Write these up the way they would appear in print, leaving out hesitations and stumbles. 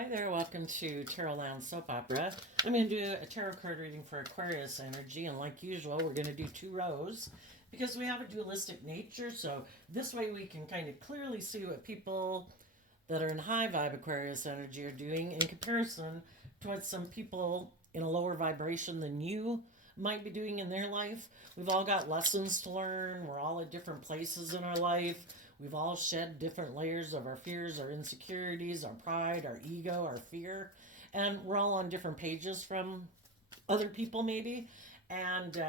Hi there, welcome to Tarot Land Soap Opera. I'm going to do a tarot card reading for Aquarius energy, and like usual, we're going to do two rows because we have a dualistic nature, so this way we can kind of clearly see what people that are in high vibe Aquarius energy are doing in comparison to what some people in a lower vibration than you might be doing in their life. We've all got lessons to learn, we're all at different places in our life. We've all shed different layers of our fears, our insecurities, our pride, our ego, our fear. And we're all on different pages from other people, maybe. And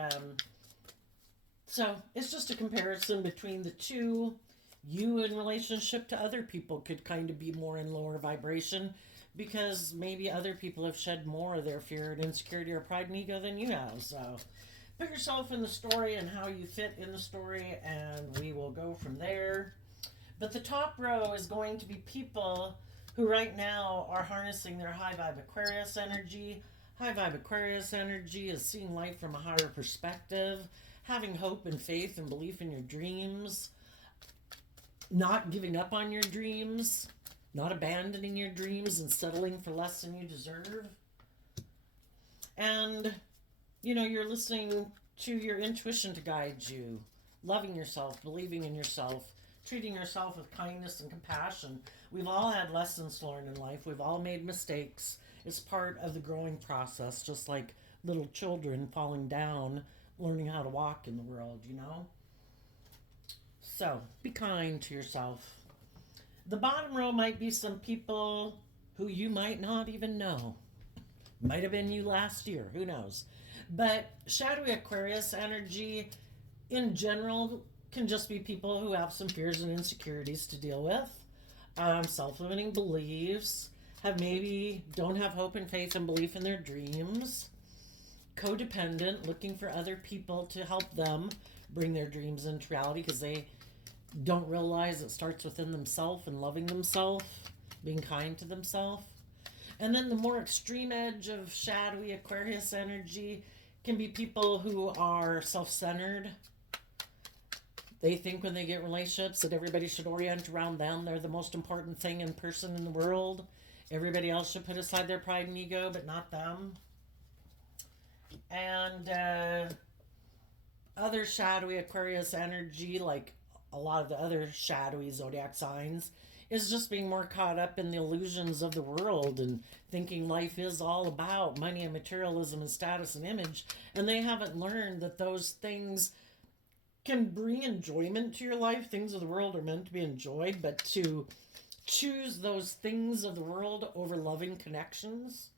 so it's just a comparison between the two. You, in relationship to other people, could kind of be more in lower vibration because maybe other people have shed more of their fear and insecurity or pride and ego than you have. So put yourself in the story and how you fit in the story, and we will go from there. But the top row is going to be people who right now are harnessing their high vibe Aquarius energy. High vibe Aquarius energy is seeing life from a higher perspective, having hope and faith and belief in your dreams, not giving up on your dreams, not abandoning your dreams and settling for less than you deserve. And, you're listening to your intuition to guide you, loving yourself, believing in yourself, treating yourself with kindness and compassion. We've all had lessons to learn in life. We've all made mistakes. It's part of the growing process, just like little children falling down, learning how to walk in the world. So be kind to yourself. The bottom row might be some people who you might not even know. Might have been you last year, who knows? But shadowy Aquarius energy in general can just be people who have some fears and insecurities to deal with, self-limiting beliefs, don't have hope and faith and belief in their dreams, codependent, looking for other people to help them bring their dreams into reality because they don't realize it starts within themselves and loving themselves, being kind to themselves. And then the more extreme edge of shadowy Aquarius energy can be people who are self-centered. They think when they get relationships that everybody should orient around them. They're the most important thing in person in the world. Everybody else should put aside their pride and ego, but not them. And other shadowy Aquarius energy, like a lot of the other shadowy zodiac signs, is just being more caught up in the illusions of the world and thinking life is all about money and materialism and status and image. And they haven't learned that those things can bring enjoyment to your life. Things of the world are meant to be enjoyed, but to choose those things of the world over loving connections,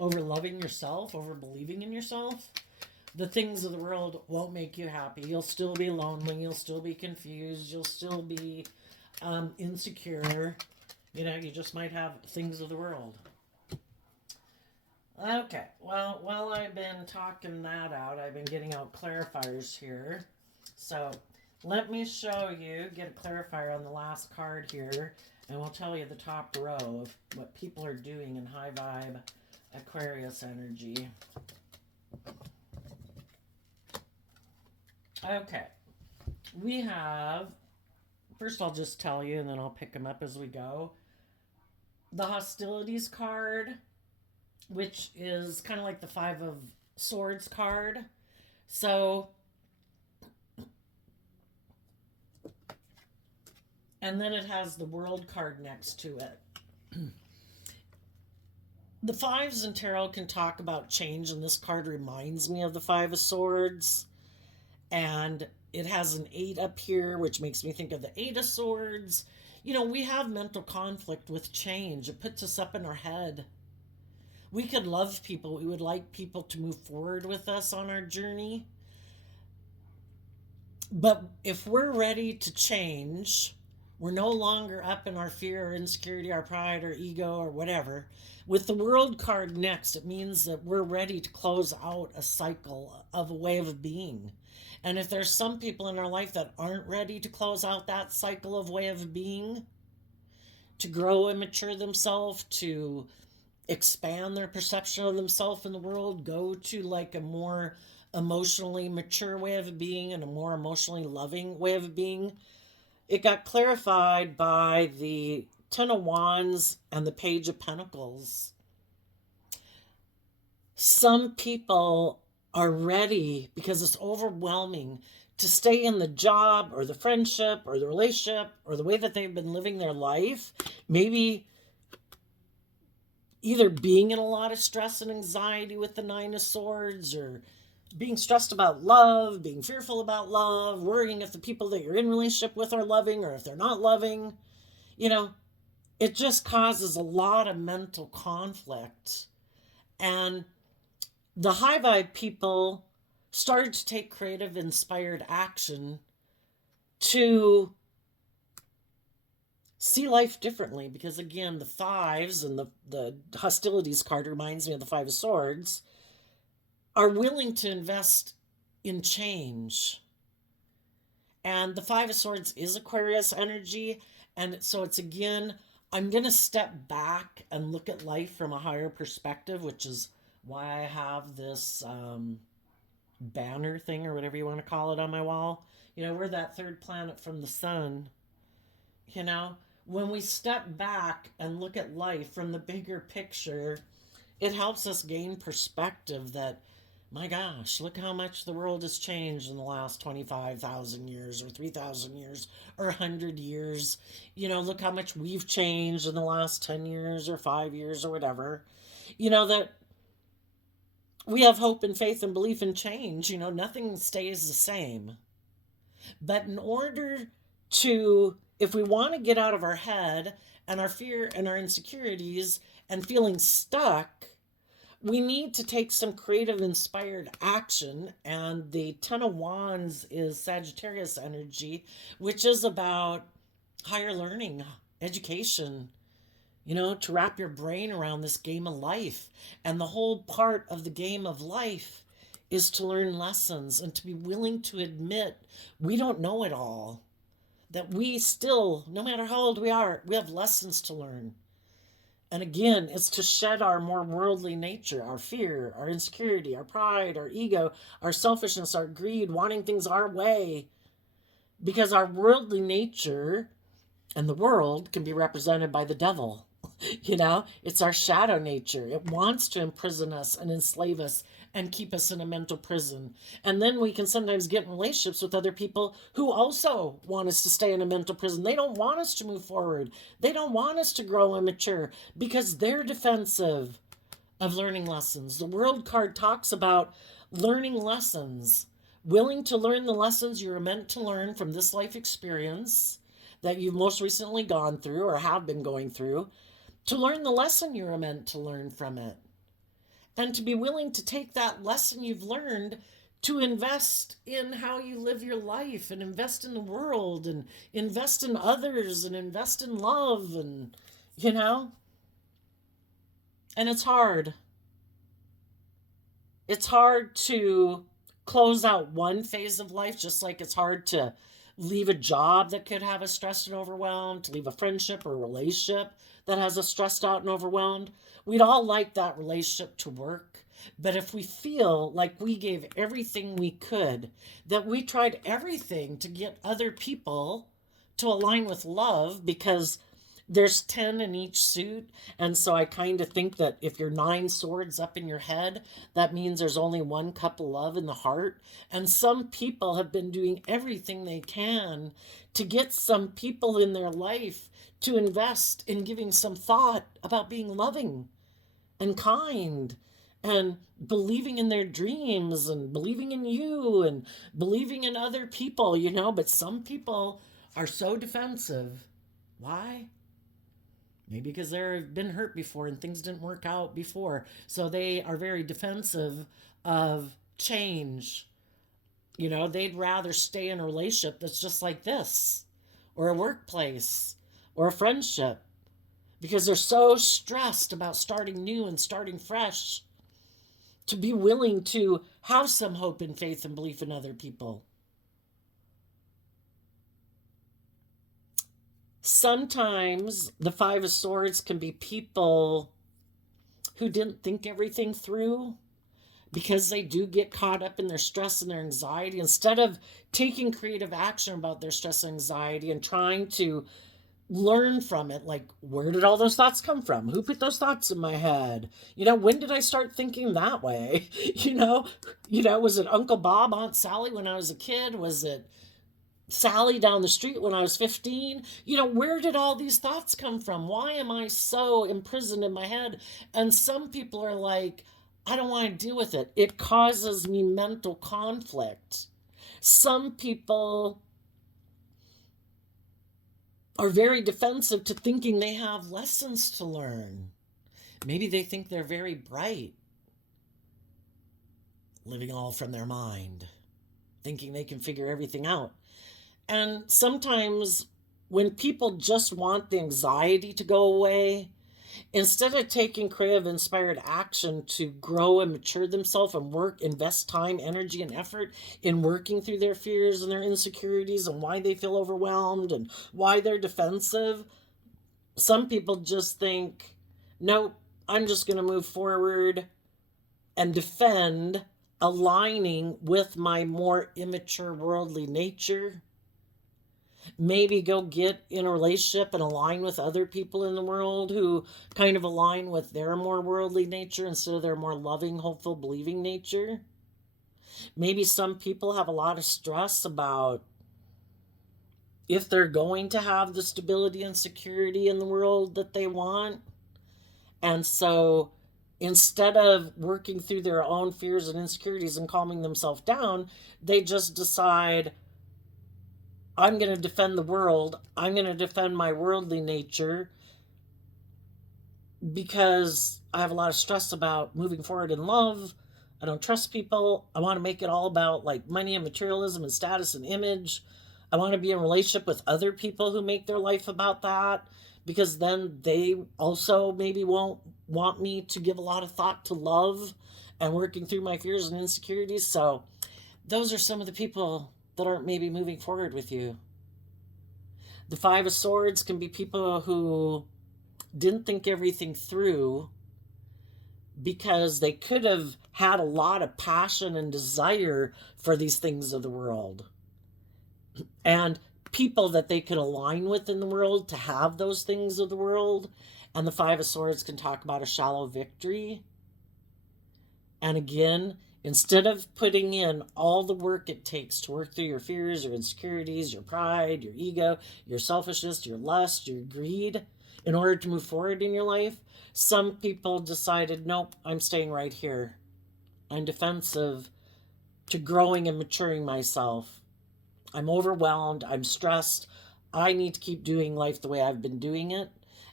over loving yourself, over believing in yourself, the things of the world won't make you happy. You'll still be lonely, you'll still be confused, you'll still be insecure. You just might have things of the world. Okay, well, while I've been talking that out, I've been getting out clarifiers here. So let me show you, get a clarifier on the last card here, and we'll tell you the top row of what people are doing in high vibe Aquarius energy. Okay, we have, first I'll just tell you and then I'll pick them up as we go. The hostilities card, which is kind of like the Five of Swords card. So, and then it has the World card next to it. The fives in tarot can talk about change, and this card reminds me of the Five of Swords. And it has an 8 up here, which makes me think of the 8 of Swords. We have mental conflict with change. It puts us up in our head. We could love people. We would like people to move forward with us on our journey. But if we're ready to change, we're no longer up in our fear or insecurity, our pride or ego or whatever. With the World card next, it means that we're ready to close out a cycle of a way of being. And if there's some people in our life that aren't ready to close out that cycle of way of being, to grow and mature themselves, to expand their perception of themselves in the world, go to like a more emotionally mature way of being and a more emotionally loving way of being, it got clarified by the Ten of Wands and the Page of Pentacles. Some people are ready because it's overwhelming to stay in the job or the friendship or the relationship or the way that they've been living their life. Maybe either being in a lot of stress and anxiety with the Nine of Swords, or being stressed about love, being fearful about love, worrying if the people that you're in relationship with are loving or if they're not loving. You know, it just causes a lot of mental conflict. And the high vibe people started to take creative, inspired action to see life differently. Because again, the fives and the hostilities card reminds me of the Five of Swords, are willing to invest in change. And the Five of Swords is Aquarius energy. And so it's, again, I'm going to step back and look at life from a higher perspective, which is why I have this banner thing, or whatever you want to call it, on my wall. You know, we're that third planet from the sun. You know, when we step back and look at life from the bigger picture, it helps us gain perspective that, my gosh, look how much the world has changed in the last 25,000 years or 3,000 years or 100 years. You know, look how much we've changed in the last 10 years or 5 years or whatever. You know, that we have hope and faith and belief in change. You know, nothing stays the same. But in order to, if we want to get out of our head and our fear and our insecurities and feeling stuck, we need to take some creative, inspired action. And the Ten of Wands is Sagittarius energy, which is about higher learning, education, you know, to wrap your brain around this game of life. And the whole part of the game of life is to learn lessons and to be willing to admit we don't know it all. That we still, no matter how old we are, we have lessons to learn. And again, it's to shed our more worldly nature, our fear, our insecurity, our pride, our ego, our selfishness, our greed, wanting things our way. Because our worldly nature and the world can be represented by the devil. You know, it's our shadow nature. It wants to imprison us and enslave us and keep us in a mental prison. And then we can sometimes get in relationships with other people who also want us to stay in a mental prison. They don't want us to move forward. They don't want us to grow and mature because they're defensive of learning lessons. The World card talks about learning lessons, willing to learn the lessons you're meant to learn from this life experience that you've most recently gone through or have been going through, to learn the lesson you're meant to learn from it. And to be willing to take that lesson you've learned to invest in how you live your life, and invest in the world, and invest in others, and invest in love, and, you know. And it's hard. It's hard to close out one phase of life, just like it's hard to leave a job that could have us stressed and overwhelmed, to leave a friendship or a relationship that has us stressed out and overwhelmed. We'd all like that relationship to work. But if we feel like we gave everything we could, that we tried everything to get other people to align with love, because there's 10 in each suit. And so I kind of think that if you're 9 swords up in your head, that means there's only one cup of love in the heart. And some people have been doing everything they can to get some people in their life to invest in giving some thought about being loving and kind and believing in their dreams and believing in you and believing in other people, you know. But some people are so defensive. Why? Maybe because they've been hurt before and things didn't work out before. So they are very defensive of change. You know, they'd rather stay in a relationship that's just like this, or a workplace, or a friendship, because they're so stressed about starting new and starting fresh, to be willing to have some hope and faith and belief in other people. Sometimes the Five of Swords can be people who didn't think everything through, because they do get caught up in their stress and their anxiety. Instead of taking creative action about their stress and anxiety and trying to learn from it. Like, where did all those thoughts come from? Who put those thoughts in my head? When did I start thinking that way? Was it Uncle Bob, Aunt Sally when I was a kid? Was it Sally down the street when I was 15? Where did all these thoughts come from? Why am I so imprisoned in my head? And some people are like, I don't want to deal with it. It causes me mental conflict. Some people are very defensive to thinking they have lessons to learn. Maybe they think they're very bright, living all from their mind, thinking they can figure everything out. And sometimes when people just want the anxiety to go away, instead of taking creative, inspired action to grow and mature themselves and invest time, energy, and effort in working through their fears and their insecurities and why they feel overwhelmed and why they're defensive, some people just think, nope, I'm just going to move forward and defend aligning with my more immature worldly nature. Maybe go get in a relationship and align with other people in the world who kind of align with their more worldly nature instead of their more loving, hopeful, believing nature. Maybe some people have a lot of stress about if they're going to have the stability and security in the world that they want. And so instead of working through their own fears and insecurities and calming themselves down, they just decide, I'm going to defend the world. I'm going to defend my worldly nature because I have a lot of stress about moving forward in love. I don't trust people. I want to make it all about like money and materialism and status and image. I want to be in a relationship with other people who make their life about that, because then they also maybe won't want me to give a lot of thought to love and working through my fears and insecurities. So those are some of the people that aren't maybe moving forward with you. The Five of Swords can be people who didn't think everything through because they could have had a lot of passion and desire for these things of the world and people that they could align with in the world to have those things of the world. And the Five of Swords can talk about a shallow victory. And again, instead of putting in all the work it takes to work through your fears, your insecurities, your pride, your ego, your selfishness, your lust, your greed, in order to move forward in your life, some people decided, nope, I'm staying right here. I'm defensive to growing and maturing myself. I'm overwhelmed. I'm stressed. I need to keep doing life the way I've been doing it.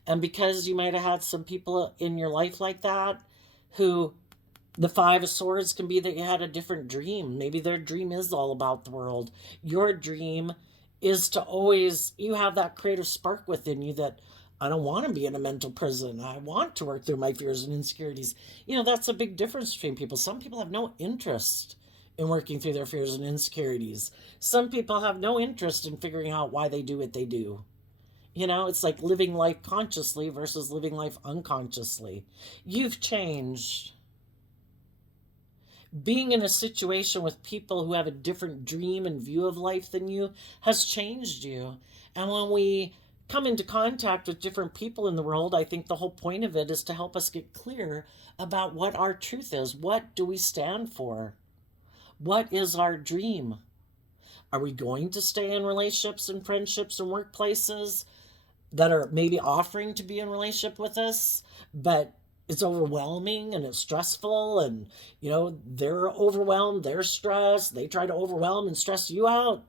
And because you might have had some people in your life like that who, the Five of Swords can be that you had a different dream. Maybe their dream is all about the world. Your dream is to always, you have that creative spark within you that I don't want to be in a mental prison. I want to work through my fears and insecurities. That's a big difference between people. Some people have no interest in working through their fears and insecurities. Some people have no interest in figuring out why they do what they do. It's like living life consciously versus living life unconsciously. You've changed. Being in a situation with people who have a different dream and view of life than you has changed you. And when we come into contact with different people in the world, I think the whole point of it is to help us get clear about what our truth is. What do we stand for? What is our dream? Are we going to stay in relationships and friendships and workplaces that are maybe offering to be in relationship with us, but it's overwhelming and it's stressful, and they're overwhelmed, they're stressed, they try to overwhelm and stress you out?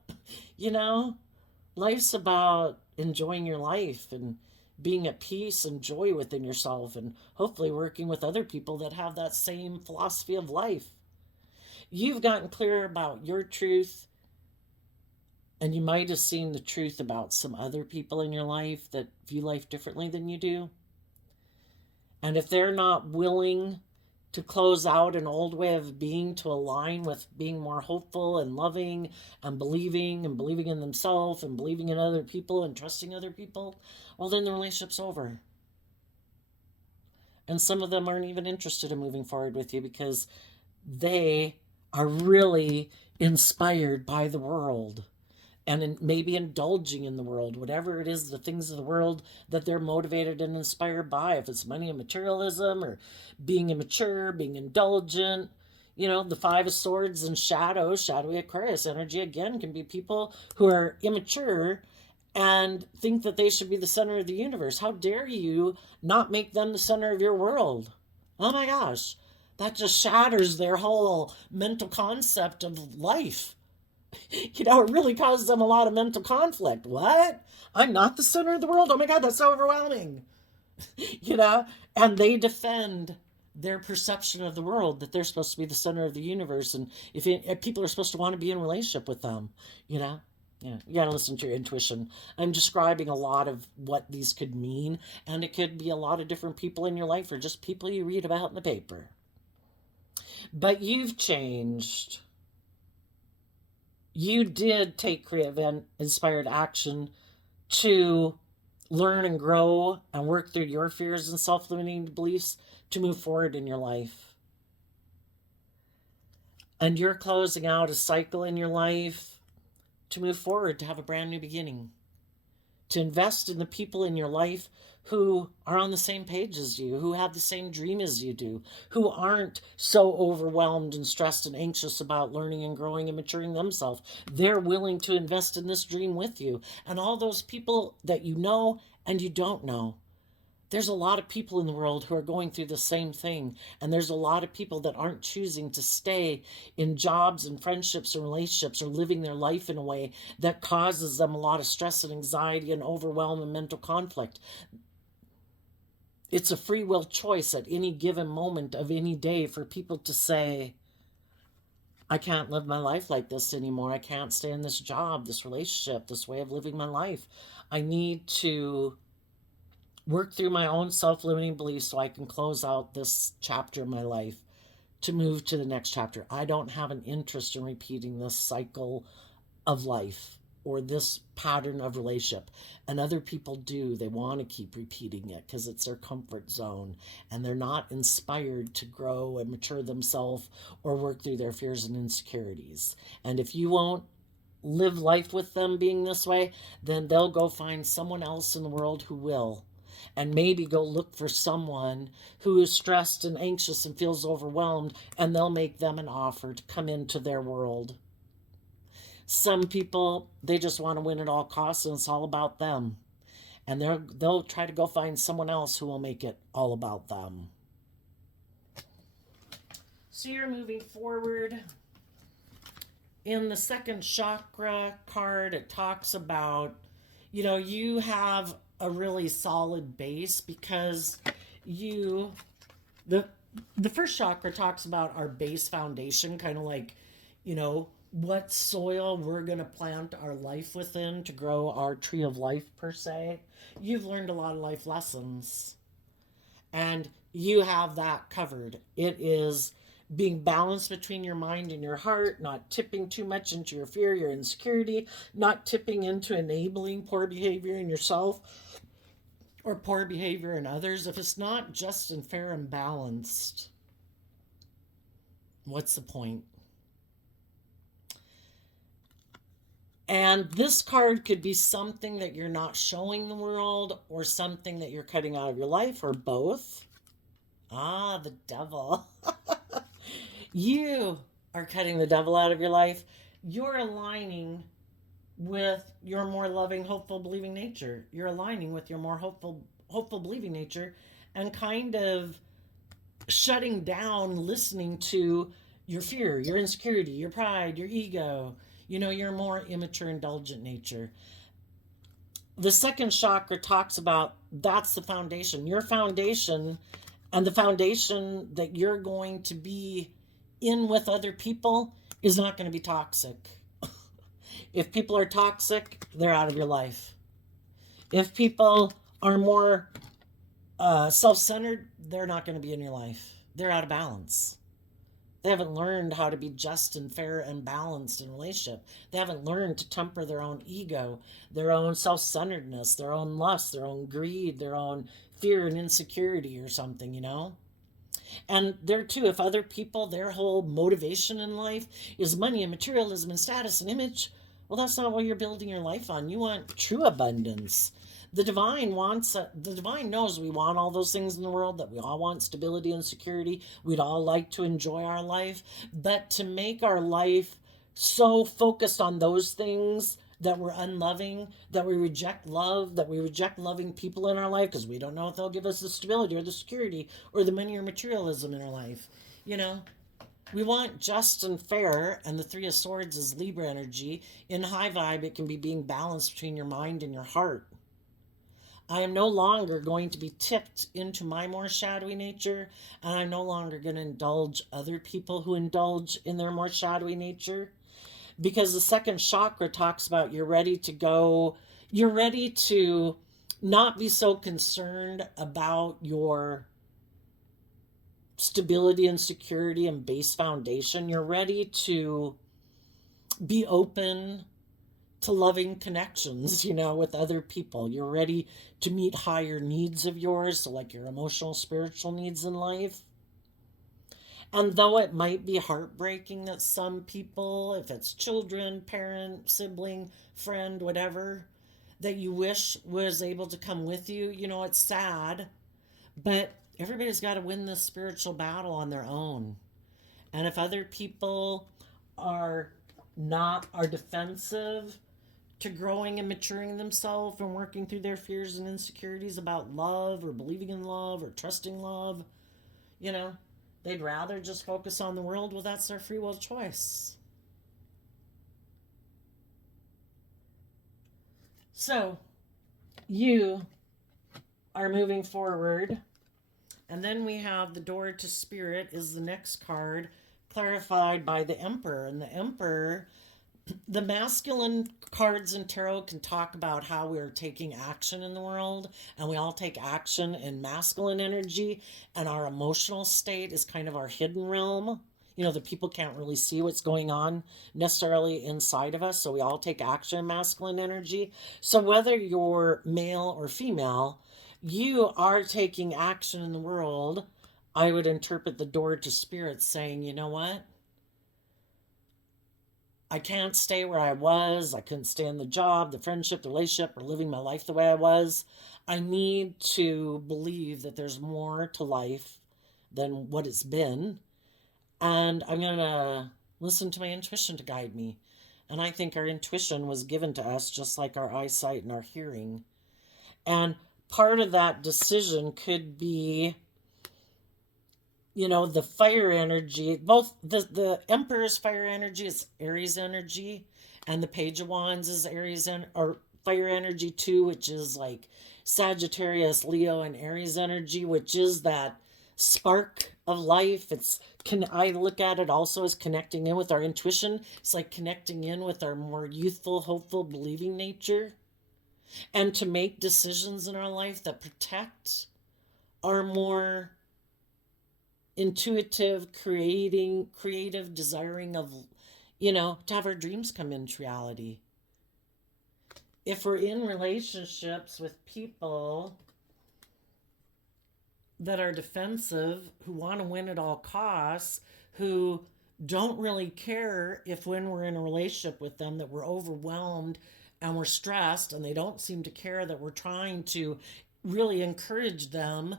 Life's about enjoying your life and being at peace and joy within yourself, and hopefully working with other people that have that same philosophy of life. You've gotten clear about your truth, and you might have seen the truth about some other people in your life that view life differently than you do. And if they're not willing to close out an old way of being to align with being more hopeful and loving and believing in themselves and believing in other people and trusting other people, well, then the relationship's over. And some of them aren't even interested in moving forward with you because they are really inspired by the world. and maybe indulging in the world, whatever it is, the things of the world that they're motivated and inspired by. If it's money and materialism, or being immature, being indulgent. The Five of Swords and shadowy Aquarius energy, again, can be people who are immature and think that they should be the center of the universe. How dare you not make them the center of your world? Oh my gosh, that just shatters their whole mental concept of life. It really causes them a lot of mental conflict. What? I'm not the center of the world? Oh my God, that's so overwhelming. And they defend their perception of the world, that they're supposed to be the center of the universe. And if people are supposed to want to be in a relationship with them, yeah, you got to listen to your intuition. I'm describing a lot of what these could mean, and it could be a lot of different people in your life, or just people you read about in the paper. But you've changed. You did take creative and inspired action to learn and grow and work through your fears and self-limiting beliefs to move forward in your life. And you're closing out a cycle in your life to move forward, to have a brand new beginning, to invest in the people in your life who are on the same page as you, who have the same dream as you do, who aren't so overwhelmed and stressed and anxious about learning and growing and maturing themselves. They're willing to invest in this dream with you. And all those people that you know and you don't know. There's a lot of people in the world who are going through the same thing. And there's a lot of people that aren't choosing to stay in jobs and friendships and relationships, or living their life in a way that causes them a lot of stress and anxiety and overwhelm and mental conflict. It's a free will choice at any given moment of any day for people to say, I can't live my life like this anymore. I can't stay in this job, this relationship, this way of living my life. I need to work through my own self-limiting beliefs so I can close out this chapter of my life to move to the next chapter. I don't have an interest in repeating this cycle of life or this pattern of relationship. And other people do. They want to keep repeating it because it's their comfort zone, and they're not inspired to grow and mature themselves or work through their fears and insecurities. And if you won't live life with them being this way, then they'll go find someone else in the world who will. And maybe go look for someone who is stressed and anxious and feels overwhelmed, and they'll make them an offer to come into their world. Some people, they just want to win at all costs, and it's all about them. And they'll try to go find someone else who will make it all about them. So you're moving forward. In the second chakra card, it talks about, you have a really solid base, because the first chakra talks about our base foundation, kind of like, what soil we're going to plant our life within to grow our tree of life, per se. You've learned a lot of life lessons, and you have that covered. It is being balanced between your mind and your heart, not tipping too much into your fear, your insecurity, not tipping into enabling poor behavior in yourself or poor behavior in others. If it's not just and fair and balanced, what's the point? And this card could be something that you're not showing the world, or something that you're cutting out of your life, or both. Ah, the devil. You are cutting the devil out of your life. You're aligning with your more loving, hopeful, believing nature. You're aligning with your more hopeful, believing nature, and kind of shutting down listening to your fear, your insecurity, your pride, your ego, your more immature, indulgent nature. The second chakra talks about that's the foundation. Your foundation, and the foundation that you're going to be in with other people, is not going to be toxic. If people are toxic, they're out of your life. If people are more self-centered, they're not going to be in your life. They're out of balance. They haven't learned how to be just and fair and balanced in relationship. They haven't learned to temper their own ego, their own self-centeredness, their own lust, their own greed, their own fear and insecurity or something, And there too, if other people, their whole motivation in life is money and materialism and status and image, Well, that's not what you're building your life on. You want true abundance. The divine knows we want all those things in the world, that we all want stability and security. We'd all like to enjoy our life. But to make our life so focused on those things that we're unloving, that we reject love, that we reject loving people in our life because we don't know if they'll give us the stability or the security or the money or materialism in our life. You know, we want just and fair, and the Three of Swords is Libra energy. In high vibe, it can be being balanced between your mind and your heart. I am no longer going to be tipped into my more shadowy nature, and I'm no longer going to indulge other people who indulge in their more shadowy nature. Because the second chakra talks about you're ready to not be so concerned about your stability and security and base foundation. You're ready to be open to loving connections, with other people. You're ready to meet higher needs of yours, so like your emotional, spiritual needs in life. And though it might be heartbreaking that some people, if it's children, parent, sibling, friend, whatever, that you wish was able to come with you, it's sad, but everybody's got to win this spiritual battle on their own. And if other people are are defensive to growing and maturing themselves and working through their fears and insecurities about love or believing in love or trusting love, you know, they'd rather just focus on the world. Well, that's their free will choice. So, you are moving forward. And then we have the door to spirit is the next card, clarified by the Emperor. And the Emperor, the masculine cards in tarot can talk about how we're taking action in the world, and we all take action in masculine energy, and our emotional state is kind of our hidden realm. The people can't really see what's going on necessarily inside of us, so we all take action in masculine energy. So whether you're male or female, you are taking action in the world. I would interpret the door to spirit saying, you know what? I can't stay where I was. I couldn't stay in the job, the friendship, the relationship, or living my life the way I was. I need to believe that there's more to life than what it's been. And I'm going to listen to my intuition to guide me. And I think our intuition was given to us just like our eyesight and our hearing. And part of that decision could be, the fire energy. Both the Emperor's fire energy is Aries energy, and the Page of Wands is or fire energy too, which is like Sagittarius, Leo, and Aries energy, which is that spark of life. I look at it also as connecting in with our intuition. It's like connecting in with our more youthful, hopeful, believing nature, and to make decisions in our life that protect our more intuitive, creative desiring of, to have our dreams come into reality. If we're in relationships with people that are defensive, who want to win at all costs, who don't really care if when we're in a relationship with them that we're overwhelmed and we're stressed, and they don't seem to care that we're trying to really encourage them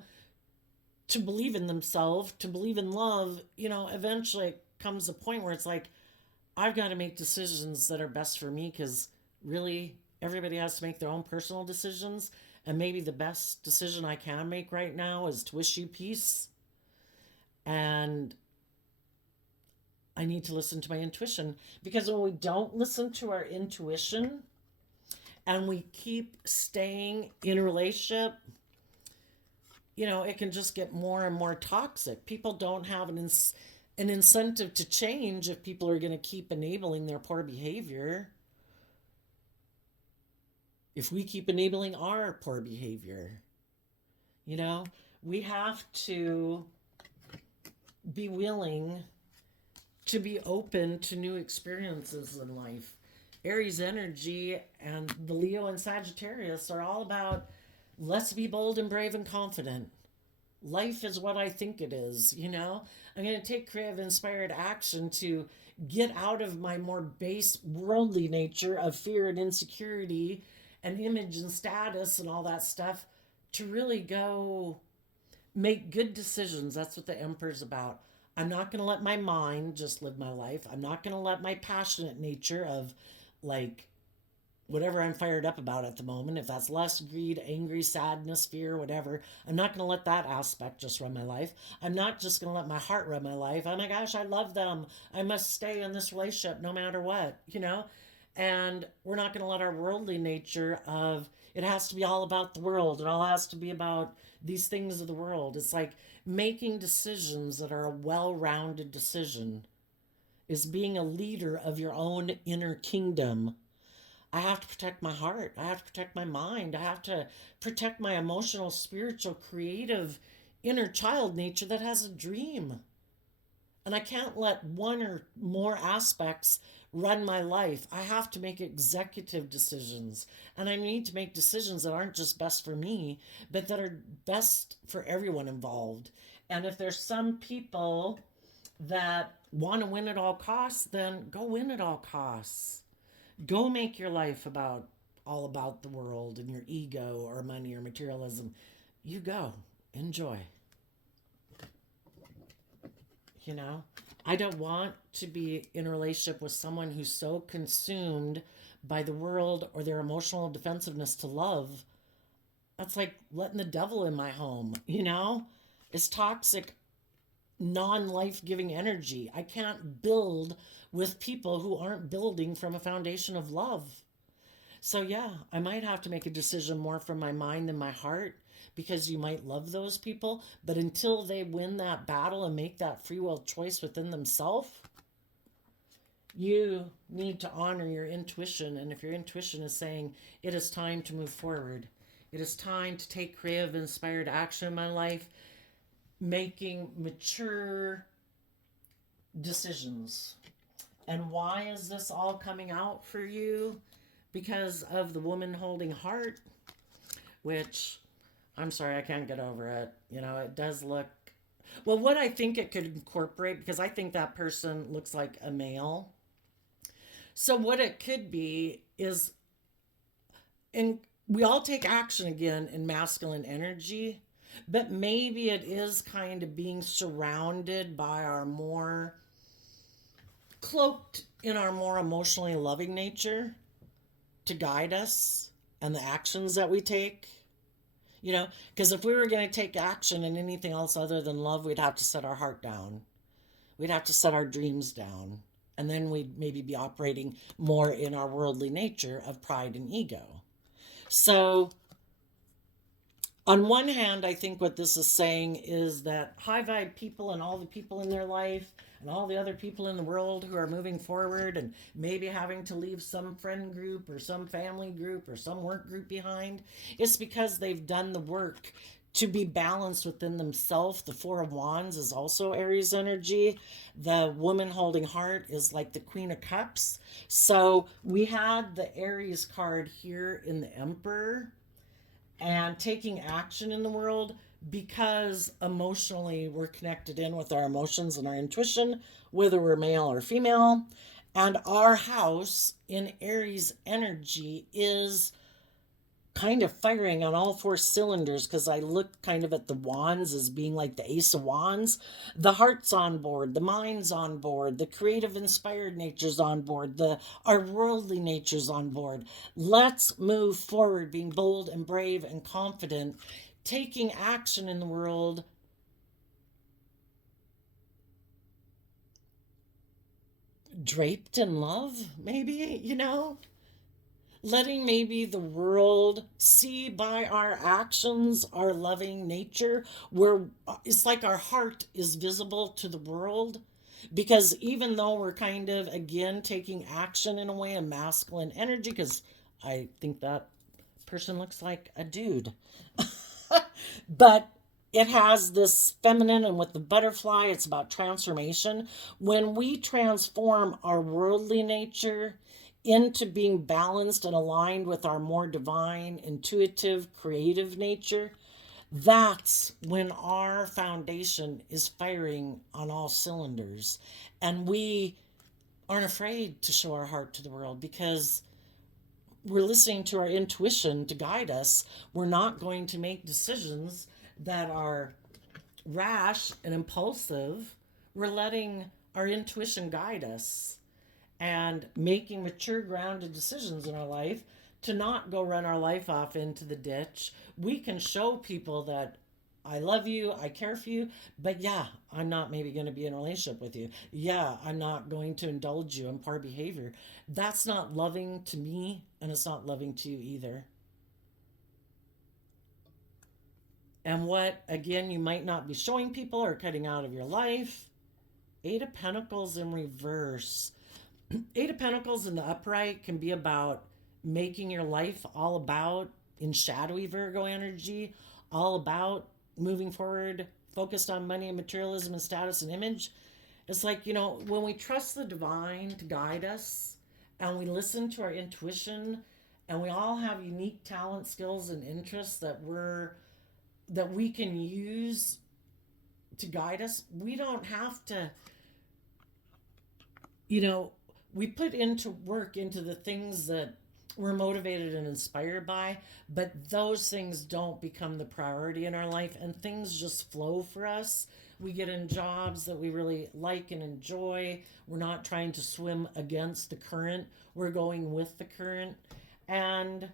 to believe in themselves, to believe in love, eventually it comes a point where it's like, I've got to make decisions that are best for me, because really everybody has to make their own personal decisions. And maybe the best decision I can make right now is to wish you peace. And I need to listen to my intuition, because when we don't listen to our intuition and we keep staying in a relationship, it can just get more and more toxic. People don't have an incentive to change if people are going to keep enabling their poor behavior. If we keep enabling our poor behavior, we have to be willing to be open to new experiences in life. Aries energy and the Leo and Sagittarius are all about, let's be bold and brave and confident. Life is what I think it is, I'm going to take creative, inspired action to get out of my more base worldly nature of fear and insecurity and image and status and all that stuff to really go make good decisions. That's what the Emperor's about. I'm not going to let my mind just live my life. I'm not going to let my passionate nature of like whatever I'm fired up about at the moment, if that's lust, greed, angry, sadness, fear, whatever, I'm not going to let that aspect just run my life. I'm not just going to let my heart run my life. Oh my gosh, I love them. I must stay in this relationship no matter what, you know? And we're not going to let our worldly nature of it has to be all about the world. It all has to be about these things of the world. It's like making decisions that are a well-rounded decision is being a leader of your own inner kingdom. I have to protect my heart. I have to protect my mind. I have to protect my emotional, spiritual, creative, inner child nature that has a dream. And I can't let one or more aspects run my life. I have to make executive decisions. And I need to make decisions that aren't just best for me, but that are best for everyone involved. And if there's some people that want to win at all costs, then go win at all costs. Go make your life about all about the world and your ego or money or materialism. You go. Enjoy. You know, I don't want to be in a relationship with someone who's so consumed by the world or their emotional defensiveness to love. That's like letting the devil in my home, you know? It's toxic, non life giving energy. I can't build with people who aren't building from a foundation of love. So, yeah, I might have to make a decision more from my mind than my heart because you might love those people. But until they win that battle and make that free will choice within themselves, you need to honor your intuition. And if your intuition is saying it is time to move forward, it is time to take creative, inspired action in my life, making mature decisions. And why is this all coming out for you? Because of the woman holding heart, which I'm sorry, I can't get over it. You know, it does look, well, what I think it could incorporate, because I think that person looks like a male. So what it could be is, and we all take action again in masculine energy, but maybe it is kind of being surrounded by our more cloaked in our more emotionally loving nature to guide us and the actions that we take. You know, because if we were going to take action in anything else other than love, we'd have to set our heart down. We'd have to set our dreams down. And then we'd maybe be operating more in our worldly nature of pride and ego. So, on one hand, I think what this is saying is that high vibe people and all the people in their life and all the other people in the world who are moving forward and maybe having to leave some friend group or some family group or some work group behind, it's because they've done the work to be balanced within themselves. The Four of Wands is also Aries energy. The woman holding heart is like the Queen of Cups. So we had the Aries card here in the Emperor and taking action in the world because emotionally we're connected in with our emotions and our intuition, whether we're male or female. And our house in Aries energy is kind of firing on all four cylinders, because I look kind of at the wands as being like the Ace of Wands. The heart's on board, the mind's on board, the creative inspired nature's on board, our worldly nature's on board. Let's move forward, being bold and brave and confident, taking action in the world, draped in love, maybe, you know? Letting maybe the world see by our actions our loving nature, where it's like our heart is visible to the world. Because even though we're kind of, again, taking action in a way in masculine energy, because I think that person looks like a dude. But it has this feminine, and with the butterfly, it's about transformation. When we transform our worldly nature into being balanced and aligned with our more divine, intuitive, creative nature, that's when our foundation is firing on all cylinders. And we aren't afraid to show our heart to the world because we're listening to our intuition to guide us. We're not going to make decisions that are rash and impulsive. We're letting our intuition guide us and making mature, grounded decisions in our life to not go run our life off into the ditch. We can show people that I love you, I care for you, but yeah, I'm not maybe going to be in a relationship with you. Yeah, I'm not going to indulge you in poor behavior. That's not loving to me, and it's not loving to you either. And what, again, you might not be showing people or cutting out of your life. Eight of Pentacles in reverse. Eight of Pentacles in the upright can be about making your life all about, in shadowy Virgo energy, all about moving forward, focused on money and materialism and status and image. It's like, when we trust the divine to guide us and we listen to our intuition, and we all have unique talent, skills, and interests that we can use to guide us. We don't have to, we put into work into the things that we're motivated and inspired by, but those things don't become the priority in our life, and things just flow for us. We get in jobs that we really like and enjoy. We're not trying to swim against the current, we're going with the current. And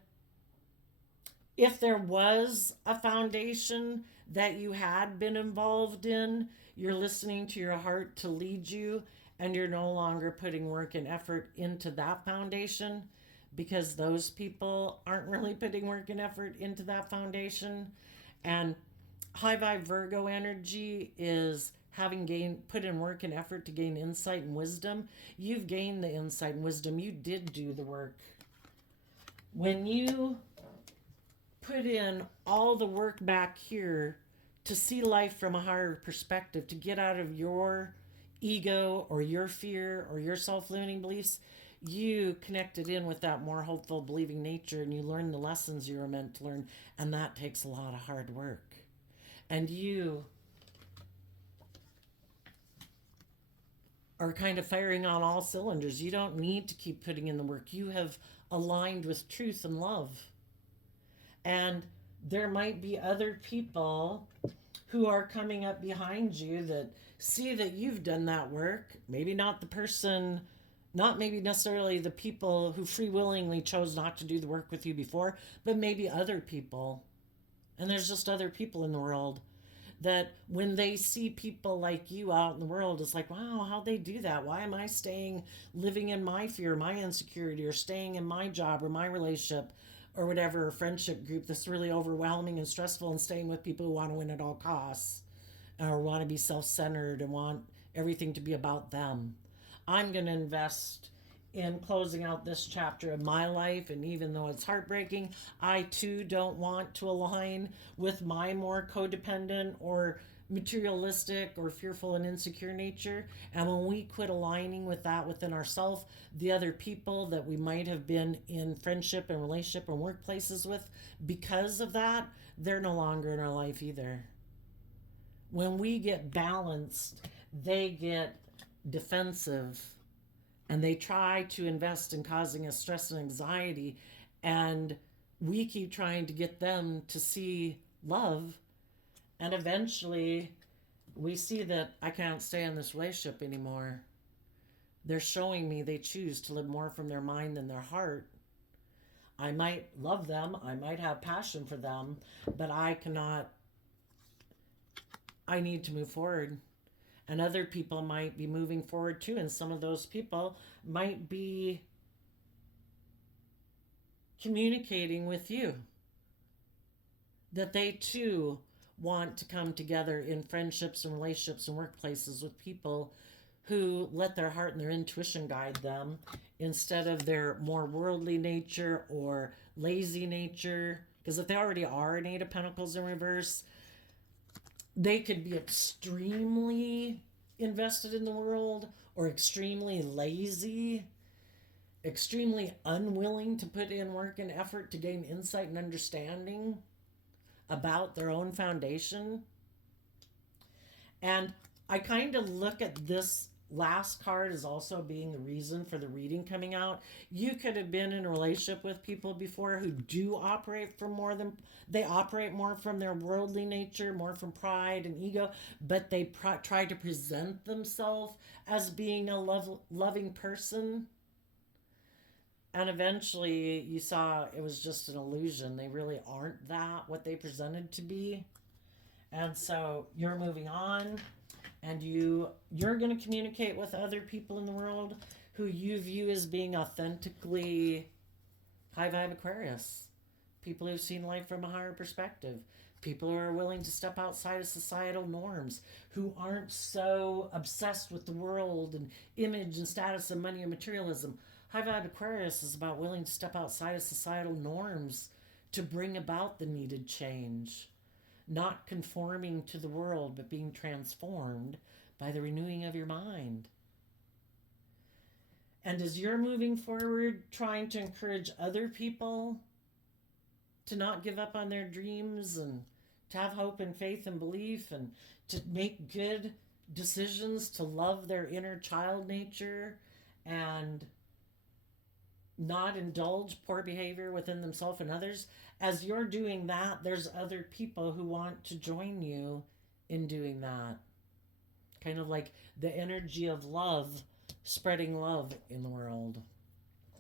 if there was a foundation that you had been involved in, you're listening to your heart to lead you, and you're no longer putting work and effort into that foundation because those people aren't really putting work and effort into that foundation. And high vibe Virgo energy is having put in work and effort to gain insight and wisdom. You've gained the insight and wisdom. You did do the work. When you put in all the work back here to see life from a higher perspective, to get out of your ego or your fear or your self-limiting beliefs, you connected in with that more hopeful, believing nature, and you learned the lessons you were meant to learn, and that takes a lot of hard work. And you are kind of firing on all cylinders. You don't need to keep putting in the work. You have aligned with truth and love. And there might be other people who are coming up behind you that see that you've done that work. Maybe not the person, not maybe necessarily the people who free willingly chose not to do the work with you before, but maybe other people. And there's just other people in the world that when they see people like you out in the world, it's like, wow, how'd they do that? Why am I living in my fear, my insecurity, or staying in my job or my relationship or whatever, friendship group that's really overwhelming and stressful, and staying with people who want to win at all costs or want to be self-centered and want everything to be about them. I'm going to invest in closing out this chapter of my life, and even though it's heartbreaking, I too don't want to align with my more codependent or materialistic or fearful and insecure nature. And when we quit aligning with that within ourselves, the other people that we might have been in friendship and relationship and workplaces with because of that, they're no longer in our life either. When we get balanced, they get defensive, and they try to invest in causing us stress and anxiety, and we keep trying to get them to see love, and eventually we see that I can't stay in this relationship anymore. They're showing me they choose to live more from their mind than their heart. I might love them, I might have passion for them, but I need to move forward. And other people might be moving forward too, and some of those people might be communicating with you that they too want to come together in friendships and relationships and workplaces with people who let their heart and their intuition guide them instead of their more worldly nature or lazy nature. Because if they already are an Eight of Pentacles in reverse, they could be extremely invested in the world or extremely lazy, extremely unwilling to put in work and effort to gain insight and understanding about their own foundation. And I kind of look at this last card is also being the reason for the reading coming out. You could have been in a relationship with people before who do operate from more than they operate more from their worldly nature, more from pride and ego, but they try to present themselves as being a loving person. And eventually you saw it was just an illusion. They really aren't that, what they presented to be. And so you're moving on, and you're going to communicate with other people in the world who you view as being authentically high vibe Aquarius. People who've seen life from a higher perspective. People who are willing to step outside of societal norms, who aren't so obsessed with the world and image and status and money and materialism. High vibe Aquarius is about willing to step outside of societal norms to bring about the needed change. Not conforming to the world, but being transformed by the renewing of your mind. And as you're moving forward, trying to encourage other people to not give up on their dreams and to have hope and faith and belief and to make good decisions, to love their inner child nature and not indulge poor behavior within themselves and others. As you're doing that, there's other people who want to join you in doing that. Kind of like the energy of love, spreading love in the world.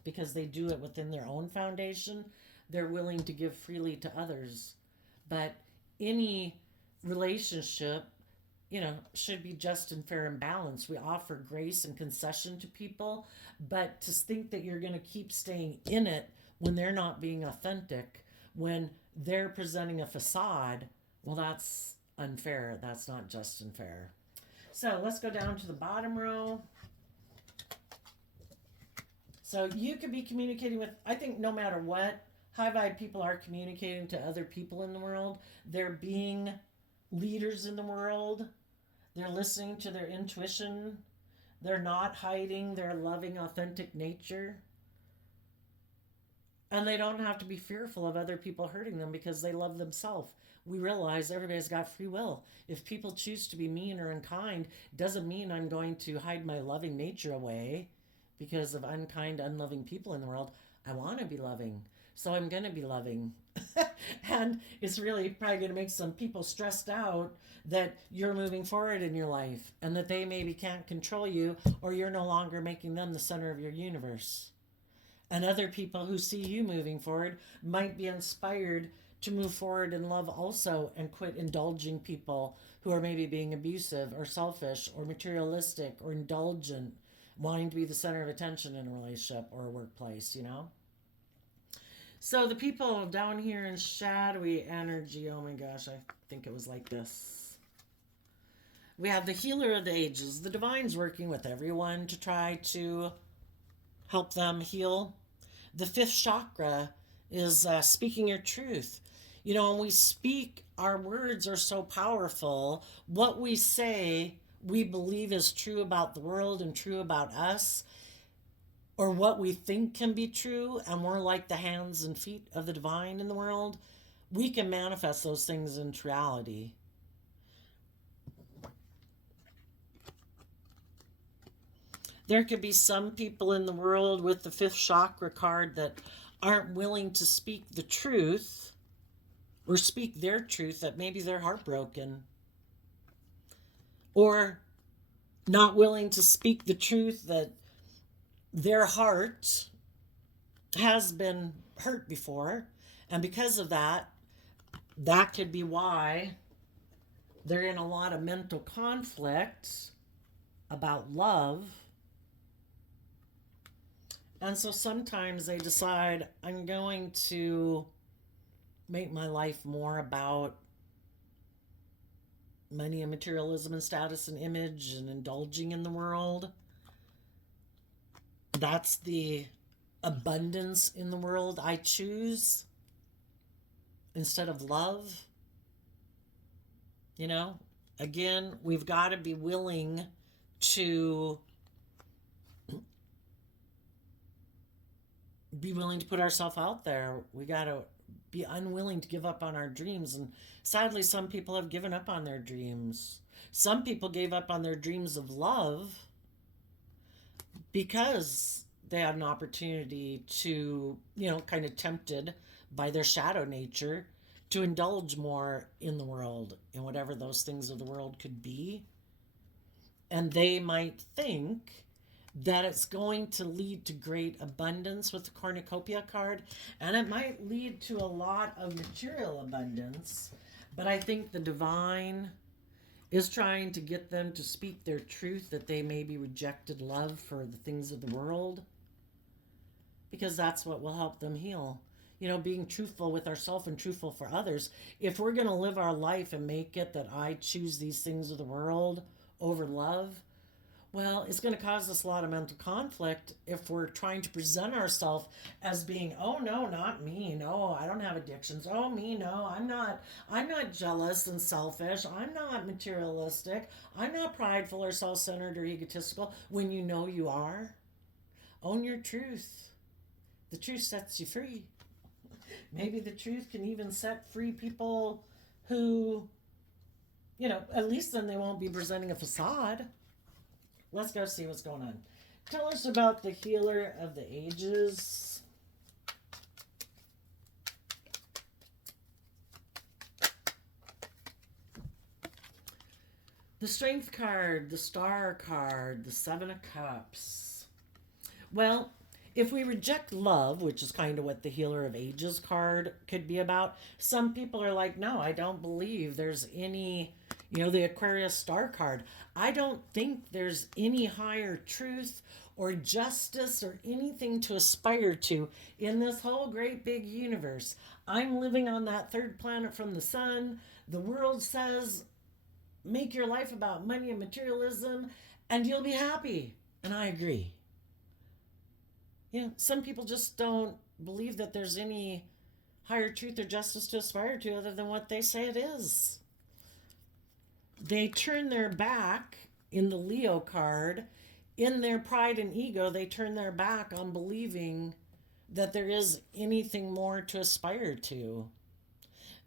Because they do it within their own foundation, they're willing to give freely to others. But any relationship, should be just and fair and balanced. We offer grace and concession to people, but to think that you're going to keep staying in it when they're not being authentic, when they're presenting a facade, well, that's unfair. That's not just and fair. So let's go down to the bottom row. So you could be communicating with, I think no matter what, high vibe people are communicating to other people in the world. They're being leaders in the world. They're listening to their intuition. They're not hiding their loving, authentic nature. And they don't have to be fearful of other people hurting them because they love themselves. We realize everybody's got free will. If people choose to be mean or unkind, doesn't mean I'm going to hide my loving nature away because of unkind, unloving people in the world. I want to be loving, so I'm going to be loving. And it's really probably going to make some people stressed out that you're moving forward in your life and that they maybe can't control you, or you're no longer making them the center of your universe. And other people who see you moving forward might be inspired to move forward in love also and quit indulging people who are maybe being abusive or selfish or materialistic or indulgent, wanting to be the center of attention in a relationship or a workplace, So the people down here in shadowy energy, oh my gosh, I think it was like this. We have the healer of the ages. The divine's working with everyone to try to help them heal. The fifth chakra is speaking your truth. When we speak, our words are so powerful. What we say, we believe is true about the world and true about us, or what we think can be true, and we're like the hands and feet of the divine in the world. We can manifest those things into reality. There could be some people in the world with the fifth chakra card that aren't willing to speak the truth or speak their truth, that maybe they're heartbroken, or not willing to speak the truth that their heart has been hurt before. And because of that, that could be why they're in a lot of mental conflict about love. And so sometimes they decide, I'm going to make my life more about money and materialism and status and image and indulging in the world. That's the abundance in the world I choose instead of love. Again, we've got to be willing to put ourselves out there. We got to be unwilling to give up on our dreams. And sadly, some people have given up on their dreams. Some people gave up on their dreams of love because they had an opportunity to, kind of tempted by their shadow nature to indulge more in the world, in whatever those things of the world could be. And they might think that it's going to lead to great abundance with the cornucopia card, and it might lead to a lot of material abundance. But I think the divine is trying to get them to speak their truth, that they may be rejected love for the things of the world, because that's what will help them heal. Being truthful with ourselves and truthful for others. If we're going to live our life and make it that I choose these things of the world over love, well, it's going to cause us a lot of mental conflict if we're trying to present ourselves as being, oh no, not me. No, I don't have addictions. Oh me, no, I'm not jealous and selfish. I'm not materialistic. I'm not prideful or self-centered or egotistical, when you know you are. Own your truth. The truth sets you free. Maybe the truth can even set free people who, at least then they won't be presenting a facade. Let's go see what's going on. Tell us about the healer of the ages. The Strength card, the Star card, the Seven of Cups. Well, if we reject love, which is kind of what the Healer of Ages card could be about, some people are like, no, I don't believe there's any, the Aquarius Star card. I don't think there's any higher truth or justice or anything to aspire to in this whole great big universe. I'm living on that third planet from the sun. The world says, make your life about money and materialism and you'll be happy. And I agree. Some people just don't believe that there's any higher truth or justice to aspire to other than what they say it is. They turn their back in the Leo card. In their pride and ego, they turn their back on believing that there is anything more to aspire to